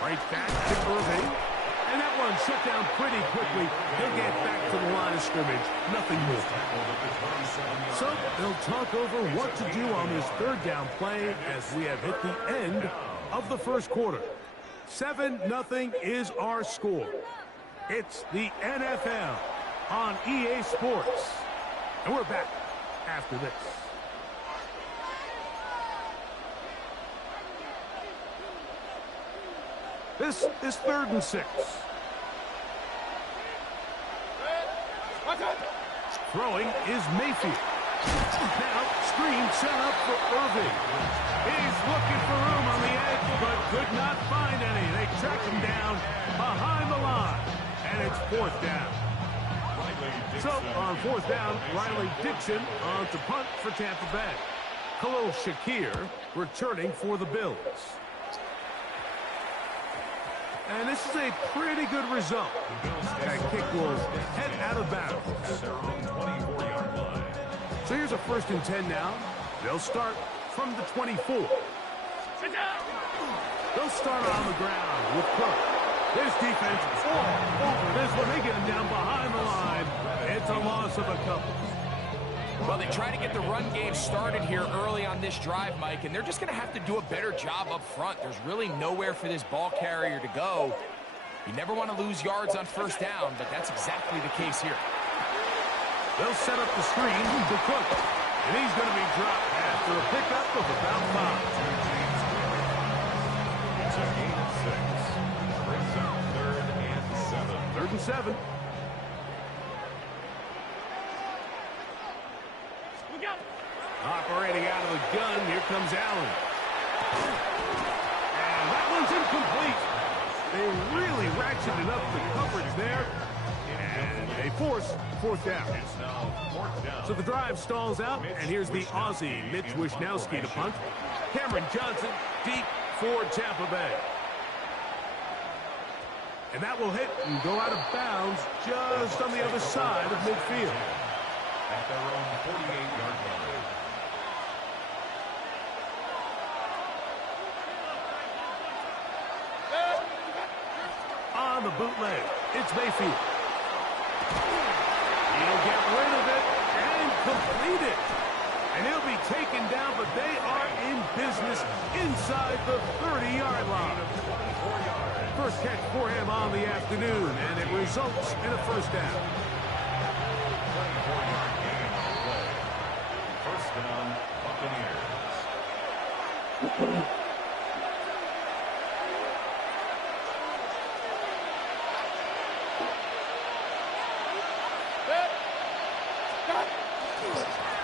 Right back to Irving. And that one shut down pretty quickly. He'll get back to the line of scrimmage. Nothing more. So they'll talk over what to do on this 3rd down play as we have hit the end of the 1st quarter. 7-0 is our score. It's the NFL on EA Sports. And we're back after this. This is 3rd and 6. Throwing is Mayfield. Now, screen set up for Irving. He's looking for room on the edge, but could not find any. They track him down behind the line, and it's 4th down. So, on 4th down, Riley Dixon on to punt for Tampa Bay. Khalil Shakir returning for the Bills. And this is a pretty good result. That kick will head out of bounds. So here's a 1st and 10 now. They'll start from the 24. They'll start on the ground with Cook. This defense all over this one. They get him down behind the line. It's a loss of a couple. Well, they try to get the run game started here early on this drive, Mike, and they're just going to have to do a better job up front. There's really nowhere for this ball carrier to go. You never want to lose yards on first down, but that's exactly the case here. They'll set up the screen to Cook. And he's going to be dropped after a pickup of about 5. It's a gain of 6. Brings up 3rd and 7. 3rd and 7. Operating out of the gun, here comes Allen. And that one's incomplete. They really ratcheted up the coverage there. And they force 4th down. It's now 4th down. So the drive stalls out, and here's the Aussie, Mitch Wishnowski, to punt. Cameron Johnson deep for Tampa Bay. And that will hit and go out of bounds just on the other side of midfield. At their own 48-yard line. On the bootleg, it's Mayfield. He'll get rid of it and complete it. And he'll be taken down, but they are in business inside the 30-yard line. First catch for him on the afternoon, and it results in a 1st down. 24-yard gain on the play. 1st down, Buccaneers.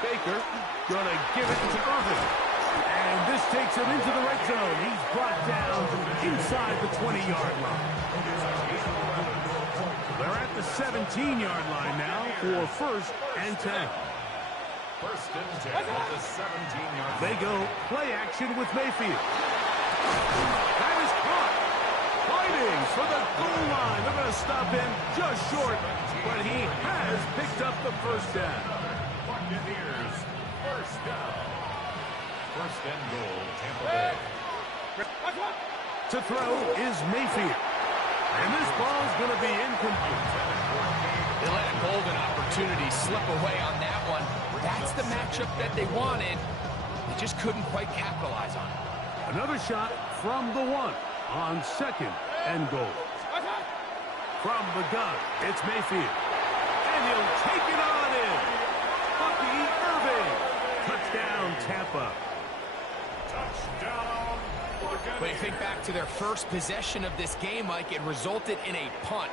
Baker gonna give it to Irvin. And this takes him into the red zone. He's brought down inside the 20-yard line. They're at the 17-yard line now for 1st and 10. 1st and 10 at the 17-yard line. They go play action with Mayfield. That is caught. Fighting for the goal line. They're going to stop him just short, but he has picked up the 1st down. Buccaneers, 1st down. 1st and goal, Tampa Bay. To throw is Mayfield. And this ball's going to be incomplete. They let a golden opportunity slip away on that one. That's the matchup that they wanted. They just couldn't quite capitalize on it. Another shot from the 1 on 2nd and goal. From the gun, it's Mayfield. And he'll take it on in. Bucky Irving. Touchdown, Tampa. Touchdown, Buccaneers. When you think back to their first possession of this game, Mike, it resulted in a punt.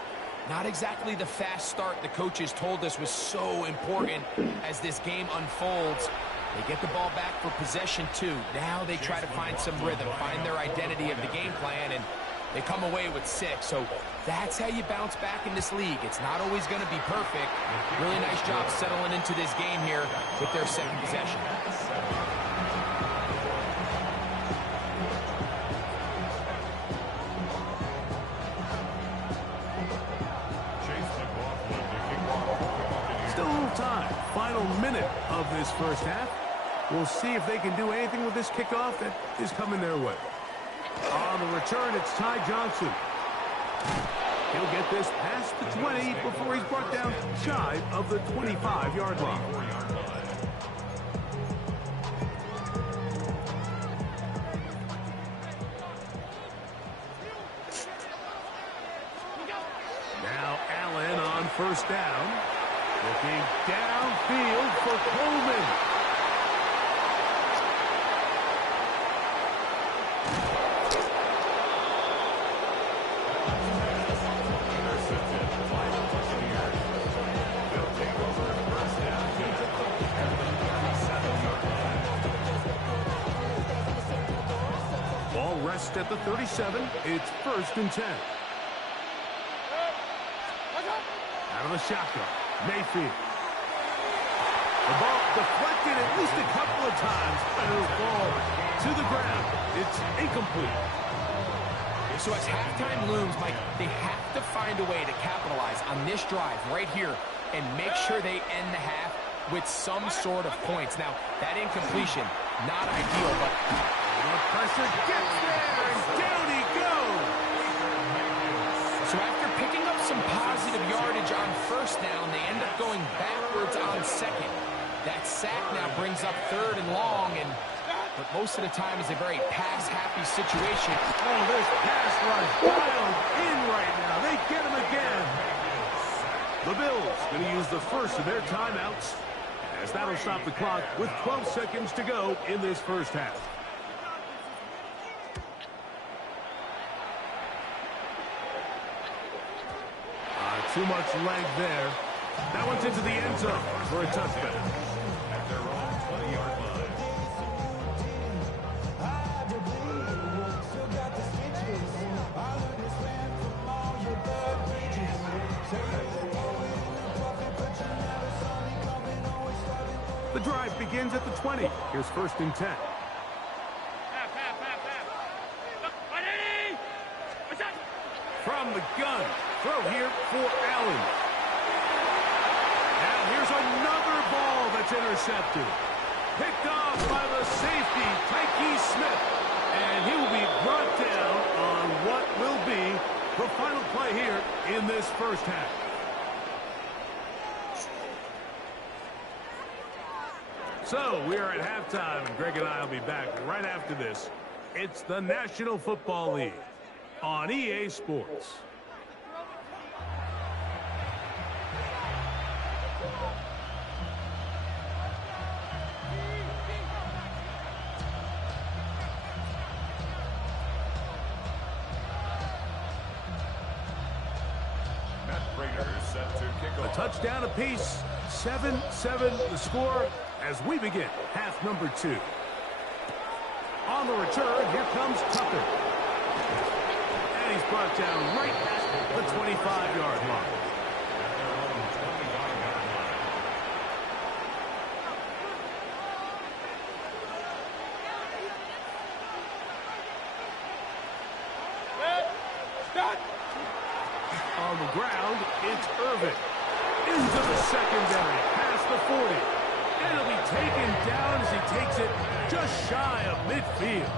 Not exactly the fast start the coaches told us was so important as this game unfolds. They get the ball back for possession 2. Now they try to find some rhythm, find their identity of the game plan, and they come away with 6. So that's how you bounce back in this league. It's not always going to be perfect. Really nice job settling into this game here with their 2nd possession. Still a little time. Final minute of this 1st half. We'll see if they can do anything with this kickoff that is coming their way. On the return, it's Ty Johnson. He'll get this past the 20 before he's brought down shy of the 25-yard line. Now Allen on 1st down. Looking downfield for Coleman. Ball rests at the 37. It's 1st and 10. Out of the shotgun. Mayfield. The ball deflected at least a couple of times, but it'll fall to the ground. It's incomplete. So as halftime looms, Mike, they have to find a way to capitalize on this drive right here and make sure they end the half with some sort of points. Now, that incompletion, not ideal, but the pressure gets there, and down he goes. So after picking up some positive yardage on 1st down, they end up going backwards on 2nd. That sack now brings up 3rd and long, and but most of the time is a very pass-happy situation. Oh, this pass rush dialed in right now. They get him again. The Bills going to use the first of their timeouts, as that'll stop the clock with 12 seconds to go in this first half. Too much leg there. That one's into the end zone for a touchback. At their own 20-yard line. The drive begins at the 20. Here's 1st and 10. From the gun. Throw here for Allen. Now here's another ball that's intercepted. Picked off by the safety, Tyke Smith. And he will be brought down on what will be the final play here in this first half. So we are at halftime, and Greg and I will be back right after this. It's the National Football League on EA Sports. A touchdown apiece, 7-7 the score as we begin half number 2. On the return, here comes Tucker. And he's brought down right at the 25-yard line. On the ground, it's Irvin. Into the secondary, past the 40. And he'll be taken down as he takes it just shy of midfield.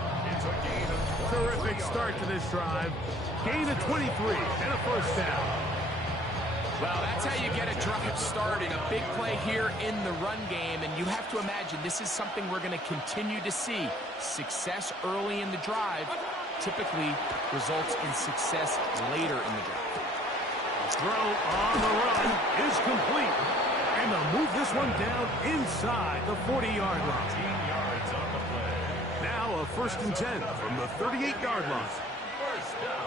Terrific start to this drive. Gain of 23 and a first down. Well, that's how you get a drive started. A big play here in the run game, and you have to imagine this is something we're going to continue to see. Success early in the drive typically results in success later in the drive. Throw on the run is complete. And they'll move this one down inside the 40-yard line. 15 yards on the play. Now a 1st and 10 from the 38-yard line. First down.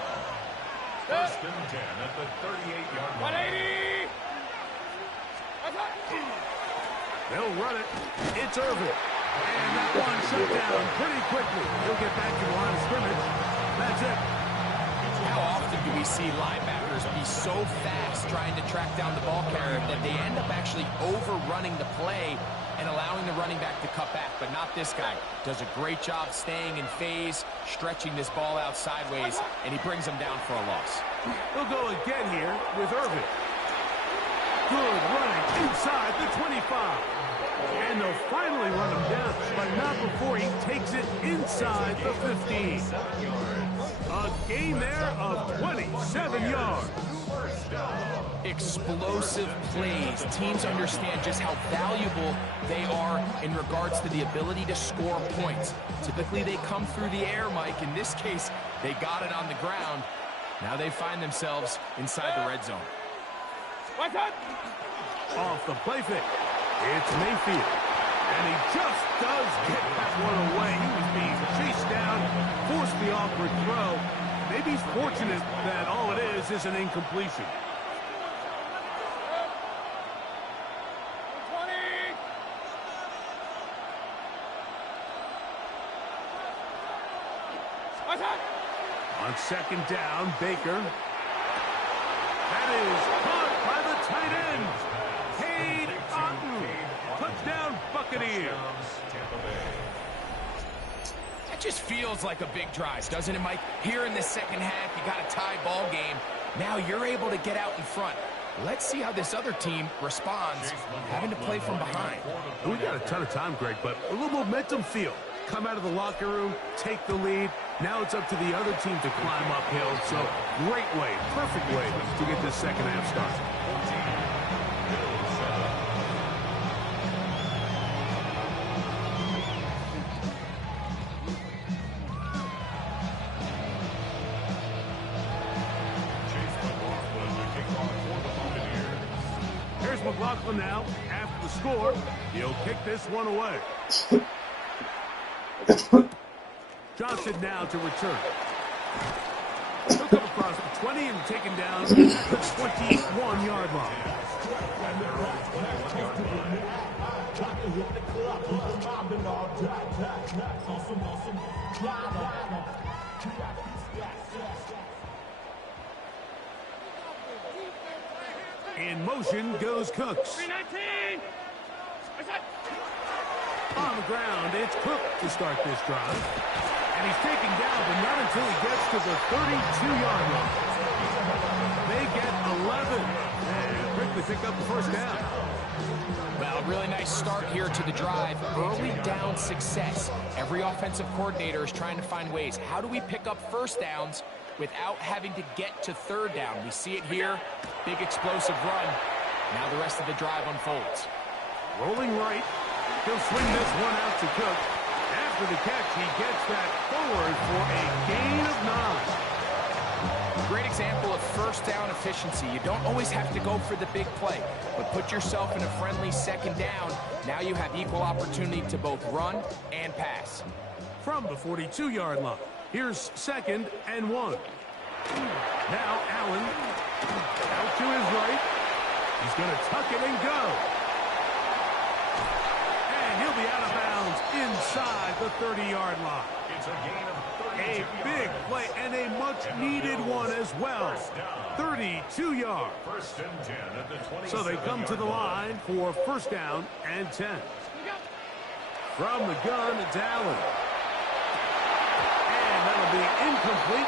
1st and 10 at the 38-yard line. 180! They'll run it. It's Irvin. And that one shut down pretty quickly. He'll get back to the line of scrimmage. That's it. How often do we see linebackers be so fast trying to track down the ball carrier that they end up actually overrunning the play and allowing the running back to cut back? But not this guy. Does a great job staying in phase, stretching this ball out sideways, and he brings him down for a loss. He'll go again here with Irvin. Good running inside the 25. And they'll finally run him down, but not before he takes it inside the 15. A gain there of 27 yards. Explosive plays. Teams understand just how valuable they are in regards to the ability to score points. Typically, they come through the air, Mike. In this case, they got it on the ground. Now they find themselves inside the red zone. Off the play fake. It's Mayfield. And he just does get that one away. He was being chased down, forced the awkward throw. Maybe he's fortunate that all it is an incompletion. 20! On 2nd down, Baker. That is caught by the tight end. Cade Otton. Touchdown, Buccaneers. That just feels like a big drive, doesn't it, Mike? Here in the second half, you got a tie ball game. Now you're able to get out in front. Let's see how this other team responds, having to play from behind. We got a ton of time, Greg, but a little momentum feel. Come out of the locker room, take the lead. Now it's up to the other team to climb uphill. So great way, perfect way to get this second half started. McLaughlin now, after the score, he'll kick this one away. Johnson now to return. He'll come across the 20 and taken down at the 21-yard line. In motion goes Cooks. 319! On the ground, it's Cook to start this drive. And he's taken down, but not until he gets to the 32-yard line. They get 11 and quickly pick up the first down. Well, a really nice start here to the drive. Early down success. Every offensive coordinator is trying to find ways. How do we pick up first downs without having to get to third down? We see it here. Big explosive run. Now the rest of the drive unfolds. Rolling right. He'll swing this one out to Cook. After the catch, he gets that forward for a gain of 9. Great example of first down efficiency. You don't always have to go for the big play, but put yourself in a friendly second down. Now you have equal opportunity to both run and pass. From the 42-yard line, here's 2nd and 1. Now Allen out to his right. He's going to tuck it and go. And he'll be out of bounds inside the 30-yard line. It's a gain of 32 A big play and a much-needed one as well. 32 yards. First and 10 at the 27. So they come to the line for first down and 10. From the gun, it's Allen. And that'll be incomplete.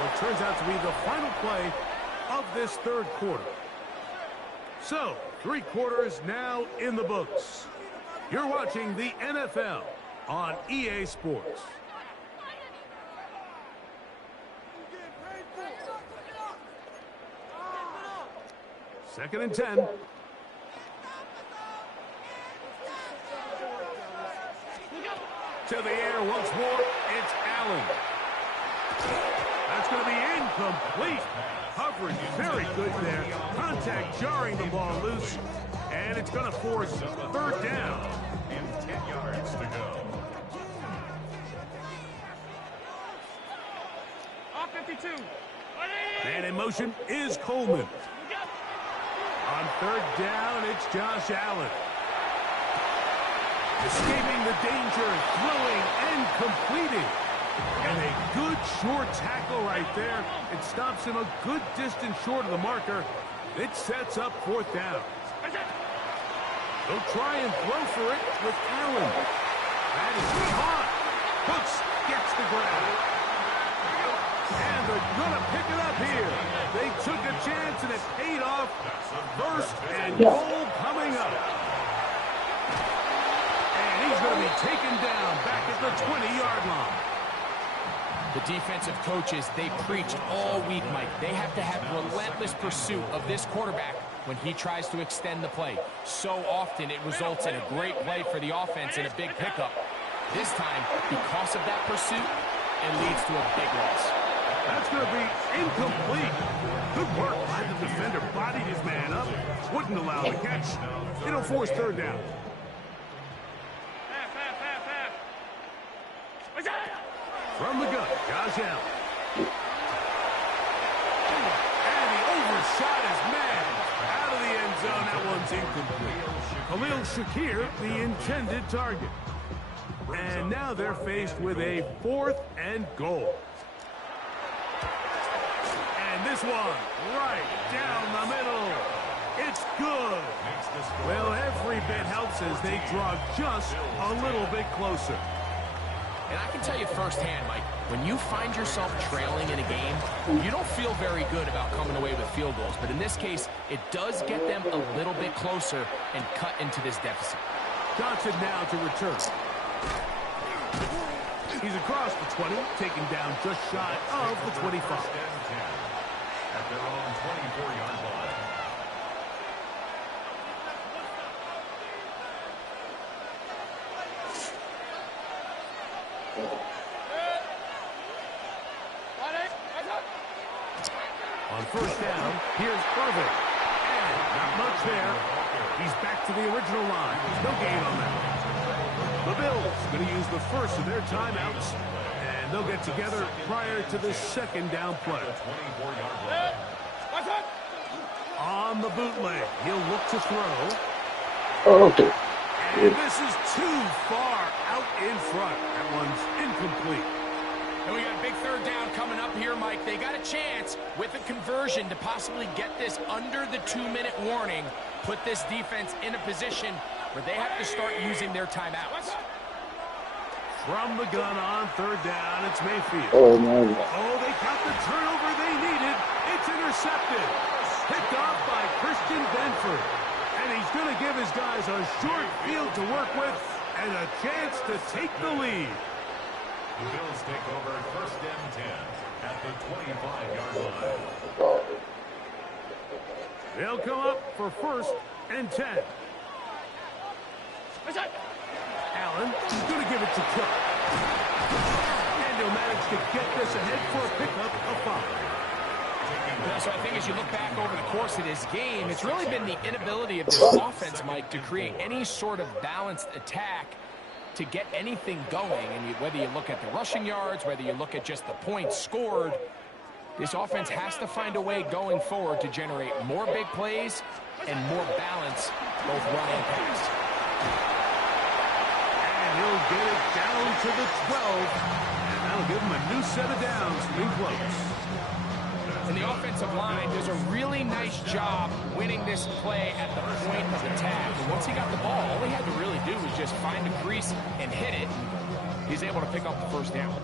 What turns out to be the final play of this third quarter. So, 3 quarters now in the books. You're watching the NFL on EA Sports. Second and 10. To the air once more, it's Allen. That's going to be incomplete. Coverage very good there. Contact jarring the ball loose. And it's going to force third down. And 10 yards to go. Off 52. And in motion is Coleman. On third down, it's Josh Allen. Escaping the danger, throwing and completing. And a good short tackle right there. It stops him a good distance short of the marker. It sets up fourth down. They'll try and throw for it with Allen. That is caught. Cooks gets the grab. And they're going to pick it up here. They took a chance and it paid off. First and goal coming up. And he's going to be taken down back at the 20-yard line. The defensive coaches, they preach all week, Mike. They have to have relentless pursuit of this quarterback when he tries to extend the play. So often it results in a great play for the offense and a big pickup. This time, because of that pursuit, it leads to a big loss. That's going to be incomplete. Good work by the defender. Bodied his man up. Wouldn't allow the catch. It'll force third down. From the gun, Josh Allen. And he overshot his man. Out of the end zone, that one's incomplete. Khalil Shakir, the intended target. And now they're faced with a 4th and goal. And this one, right down the middle. It's good. Well, every bit helps as they draw just a little bit closer. And I can tell you firsthand, Mike, when you find yourself trailing in a game, you don't feel very good about coming away with field goals. But in this case, it does get them a little bit closer and cut into this deficit. Johnson now to return. He's across the 20, taken down just shy of the 25. At their own 24-yard line. On first down, here's Irvin. And Not much there. He's back to the original line. There's no gain on that. The Bills going to use the first of their timeouts, and they'll get together prior to the second down play. On the bootleg, he'll look to throw. And this is too far out in front. That one's incomplete. And we got a big third down coming up here, Mike. They got a chance with a conversion to possibly get this under the 2-minute warning, put this defense in a position where they have to start using their timeouts. From the gun on third down, it's Mayfield. Oh, my God. Oh, they got the turnover they needed. It's intercepted. Picked off by Christian Benford. And he's going to give his guys a short field to work with and a chance to take the lead. The Bills take over first and 10 at the 25-yard line. They'll come up for first and 10. Allen is going to give it to Cook. And he'll manage to get this ahead for a pickup of 5. So I think as you look back over the course of this game, it's really been the inability of this offense, Mike, to create any sort of balanced attack to get anything going. And whether you look at the rushing yards, whether you look at just the points scored, this offense has to find a way going forward to generate more big plays and more balance, both run and pass. And he'll get it down to the 12. And that'll give him a new set of downs in close. And the offensive line does a really nice job winning this play at the point of attack. And once he got the ball, all he had to really do was just find a crease and hit it. He's able to pick up the first down.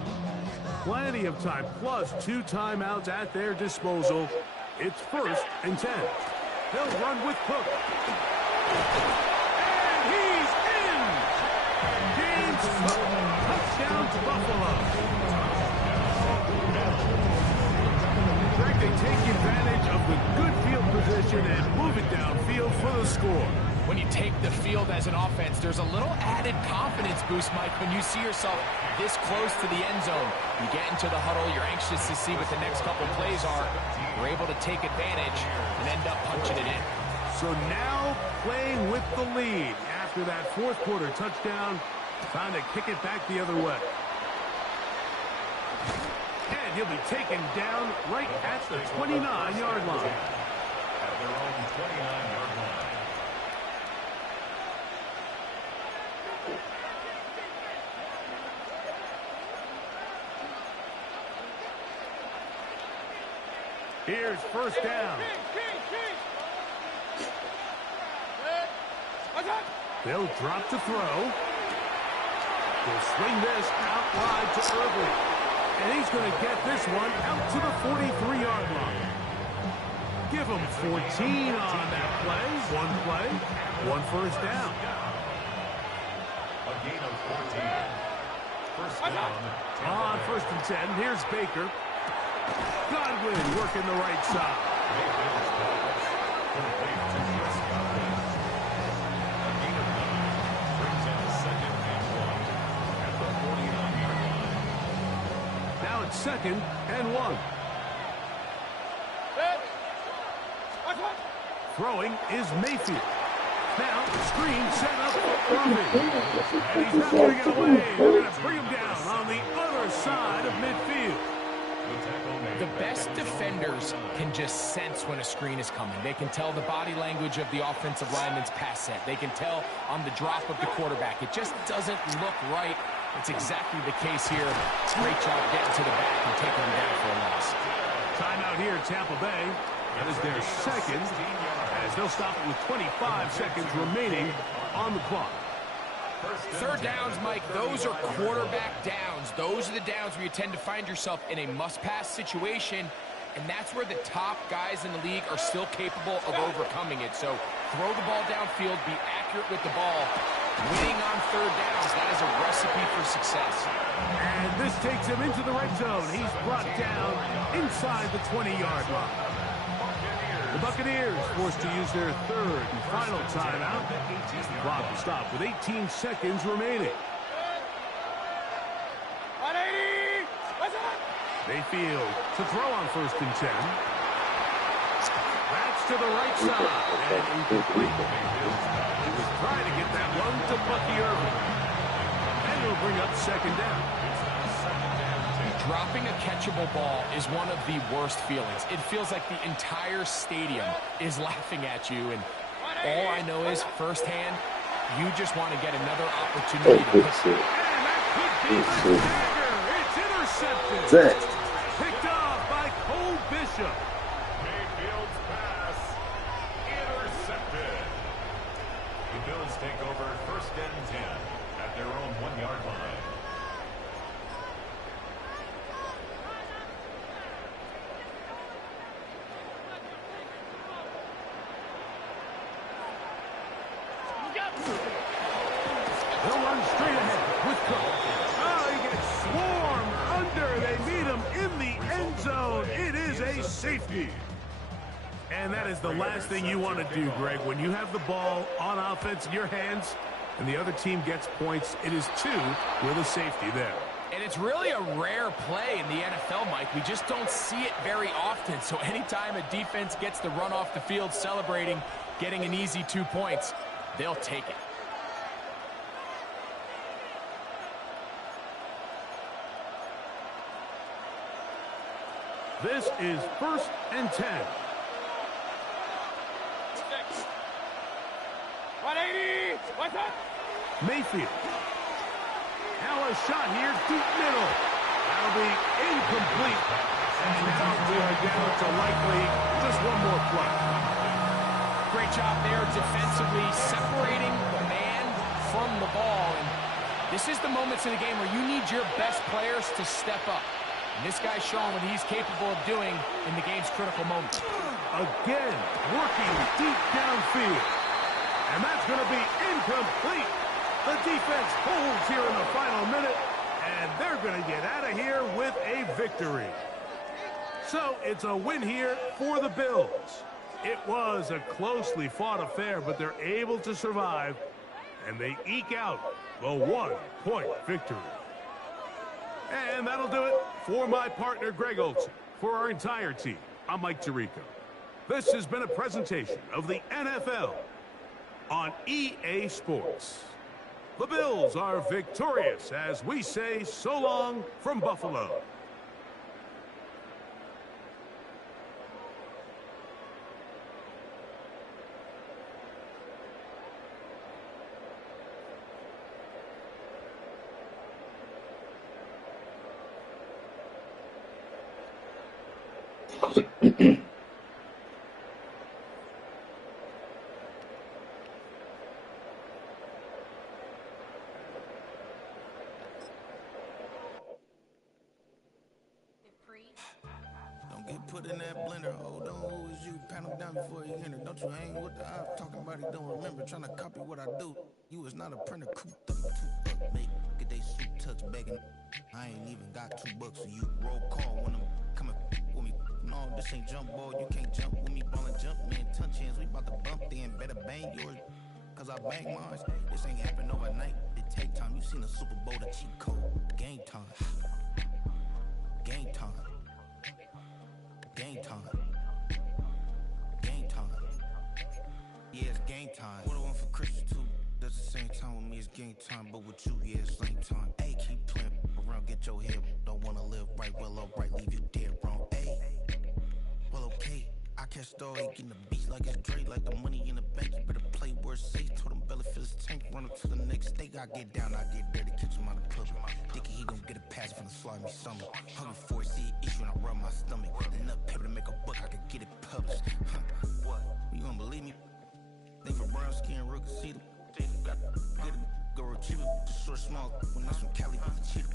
Plenty of time, plus 2 timeouts at their disposal. It's first and 10. They'll run with Cook. And he's in! James Cook, touchdown to Buffalo. They take advantage of the good field position and move it downfield for the score. When you take the field as an offense, there's a little added confidence boost, Mike, when you see yourself this close to the end zone. You get into the huddle, you're anxious to see what the next couple plays are. You're able to take advantage and end up punching it in. So now playing with the lead after that fourth quarter touchdown, trying to kick it back the other way. And he'll be taken down right at the 29-yard line. At their own 29-yard line. Here's first down. They'll drop to throw. They'll swing this out wide to Irving. And he's going to get this one out to the 43-yard line. Give him 14 on that play. One first down. A gain of 14. First down. On first and 10, here's Baker. Godwin working the right side. Complete to Chris Godwin. A gain of 9 brings up second and 1 at the 49-yard line. Now it's second and 1. Throwing is Mayfield. Now screen set up for Irving. And he's not going to get away. They're going to bring him down on the other side of midfield. The best defenders can just sense when a screen is coming. They can tell the body language of the offensive lineman's pass set. They can tell on the drop of the quarterback. It just doesn't look right. It's exactly the case here. Great job getting to the back and taking them down for a loss. Timeout here at Tampa Bay. That is their second, as they'll stop it with 25 seconds remaining on the clock. Third downs, Mike, those are quarterback downs. Those are the downs where you tend to find yourself in a must-pass situation, and that's where the top guys in the league are still capable of overcoming it. So throw the ball downfield, be accurate with the ball. Winning on third downs, that is a recipe for success. And this takes him into the red zone. He's brought down inside the 20-yard line. The Buccaneers forced to use their third and final timeout. The clock will stop with 18 seconds remaining. Mayfield to throw on first and 10. That's to the right side. And incomplete. He was trying to get that one to Bucky Irving. And it'll bring up second down. Dropping a catchable ball is one of the worst feelings. It feels like the entire stadium is laughing at you, and all I know is firsthand, you just want to get another opportunity to hit it. And that could be the dagger. It's intercepted. Picked off by Cole Bishop. Mayfield's pass intercepted. The Bills take over first and 10 at their own 1-yard line. He'll run straight ahead with Cook. Oh, he gets swarmed under. They meet him in the end zone. It is a safety. And that is the last thing you want to do, Greg. When you have the ball on offense in your hands and the other team gets points, it is 2 with a safety there. And it's really a rare play in the NFL, Mike. We just don't see it very often. So anytime a defense gets the run off the field celebrating, getting an easy 2 points, they'll take it. This is first and 10. 180. What's up? Mayfield. Now a shot here, deep middle. That'll be incomplete. And now we are down to likely just one more play. Great job there defensively, separating the man from the ball. And this is the moments in the game where you need your best players to step up. And this guy's showing what he's capable of doing in the game's critical moments. Again, working deep downfield. And that's going to be incomplete. The defense holds here in the final minute, and they're going to get out of here with a victory. So it's a win here for the Bills. It was a closely fought affair, but they're able to survive, and they eke out the 1-point victory. And that'll do it for my partner, Greg Olson. For our entire team, I'm Mike Tirico. This has been a presentation of the NFL on EA Sports. The Bills are victorious as we say so long from Buffalo. Don't get put in that blender. Hold on, who is you? Pan them down before you enter. Don't you hang with the op talking about it? Don't remember trying to copy what I do. You is not a printer. Cooped up, make get they suit tucks begging. I ain't even got $2, so you roll call when I'm coming with me. No, this ain't jump ball. You can't jump with me. Ballin' jump, man. Touch hands. We about to bump then. Better bang yours, cause I bang mine. This ain't happen overnight. It take time. You seen the Super Bowl, the cheat code. Game time. Game time. Game time. Game time. Yeah, it's game time. What I want for Christmas too. Does the same time with me, it's game time. But with you, yeah, it's same time. Hey, keep playing around, get your head. Don't wanna live right, well, alright, leave you dead wrong. Hey, well, okay. I catch the dog, getting the beats like it's Dre, like the money in the bank. You better play where it's safe. Told him Belly fill his tank, run up to the next stake. I get down, I get dirty, catch him on the club. Thinking he gon' get a pass from the slide me summer. Hungry for it, see it issue and I rub my stomach. Enough paper to make a book, I could get it published. What? You don't believe me? Think for brown skin, real can see them. Got good, go retrieve it. Just short, small, when that's from Cali, cheetah.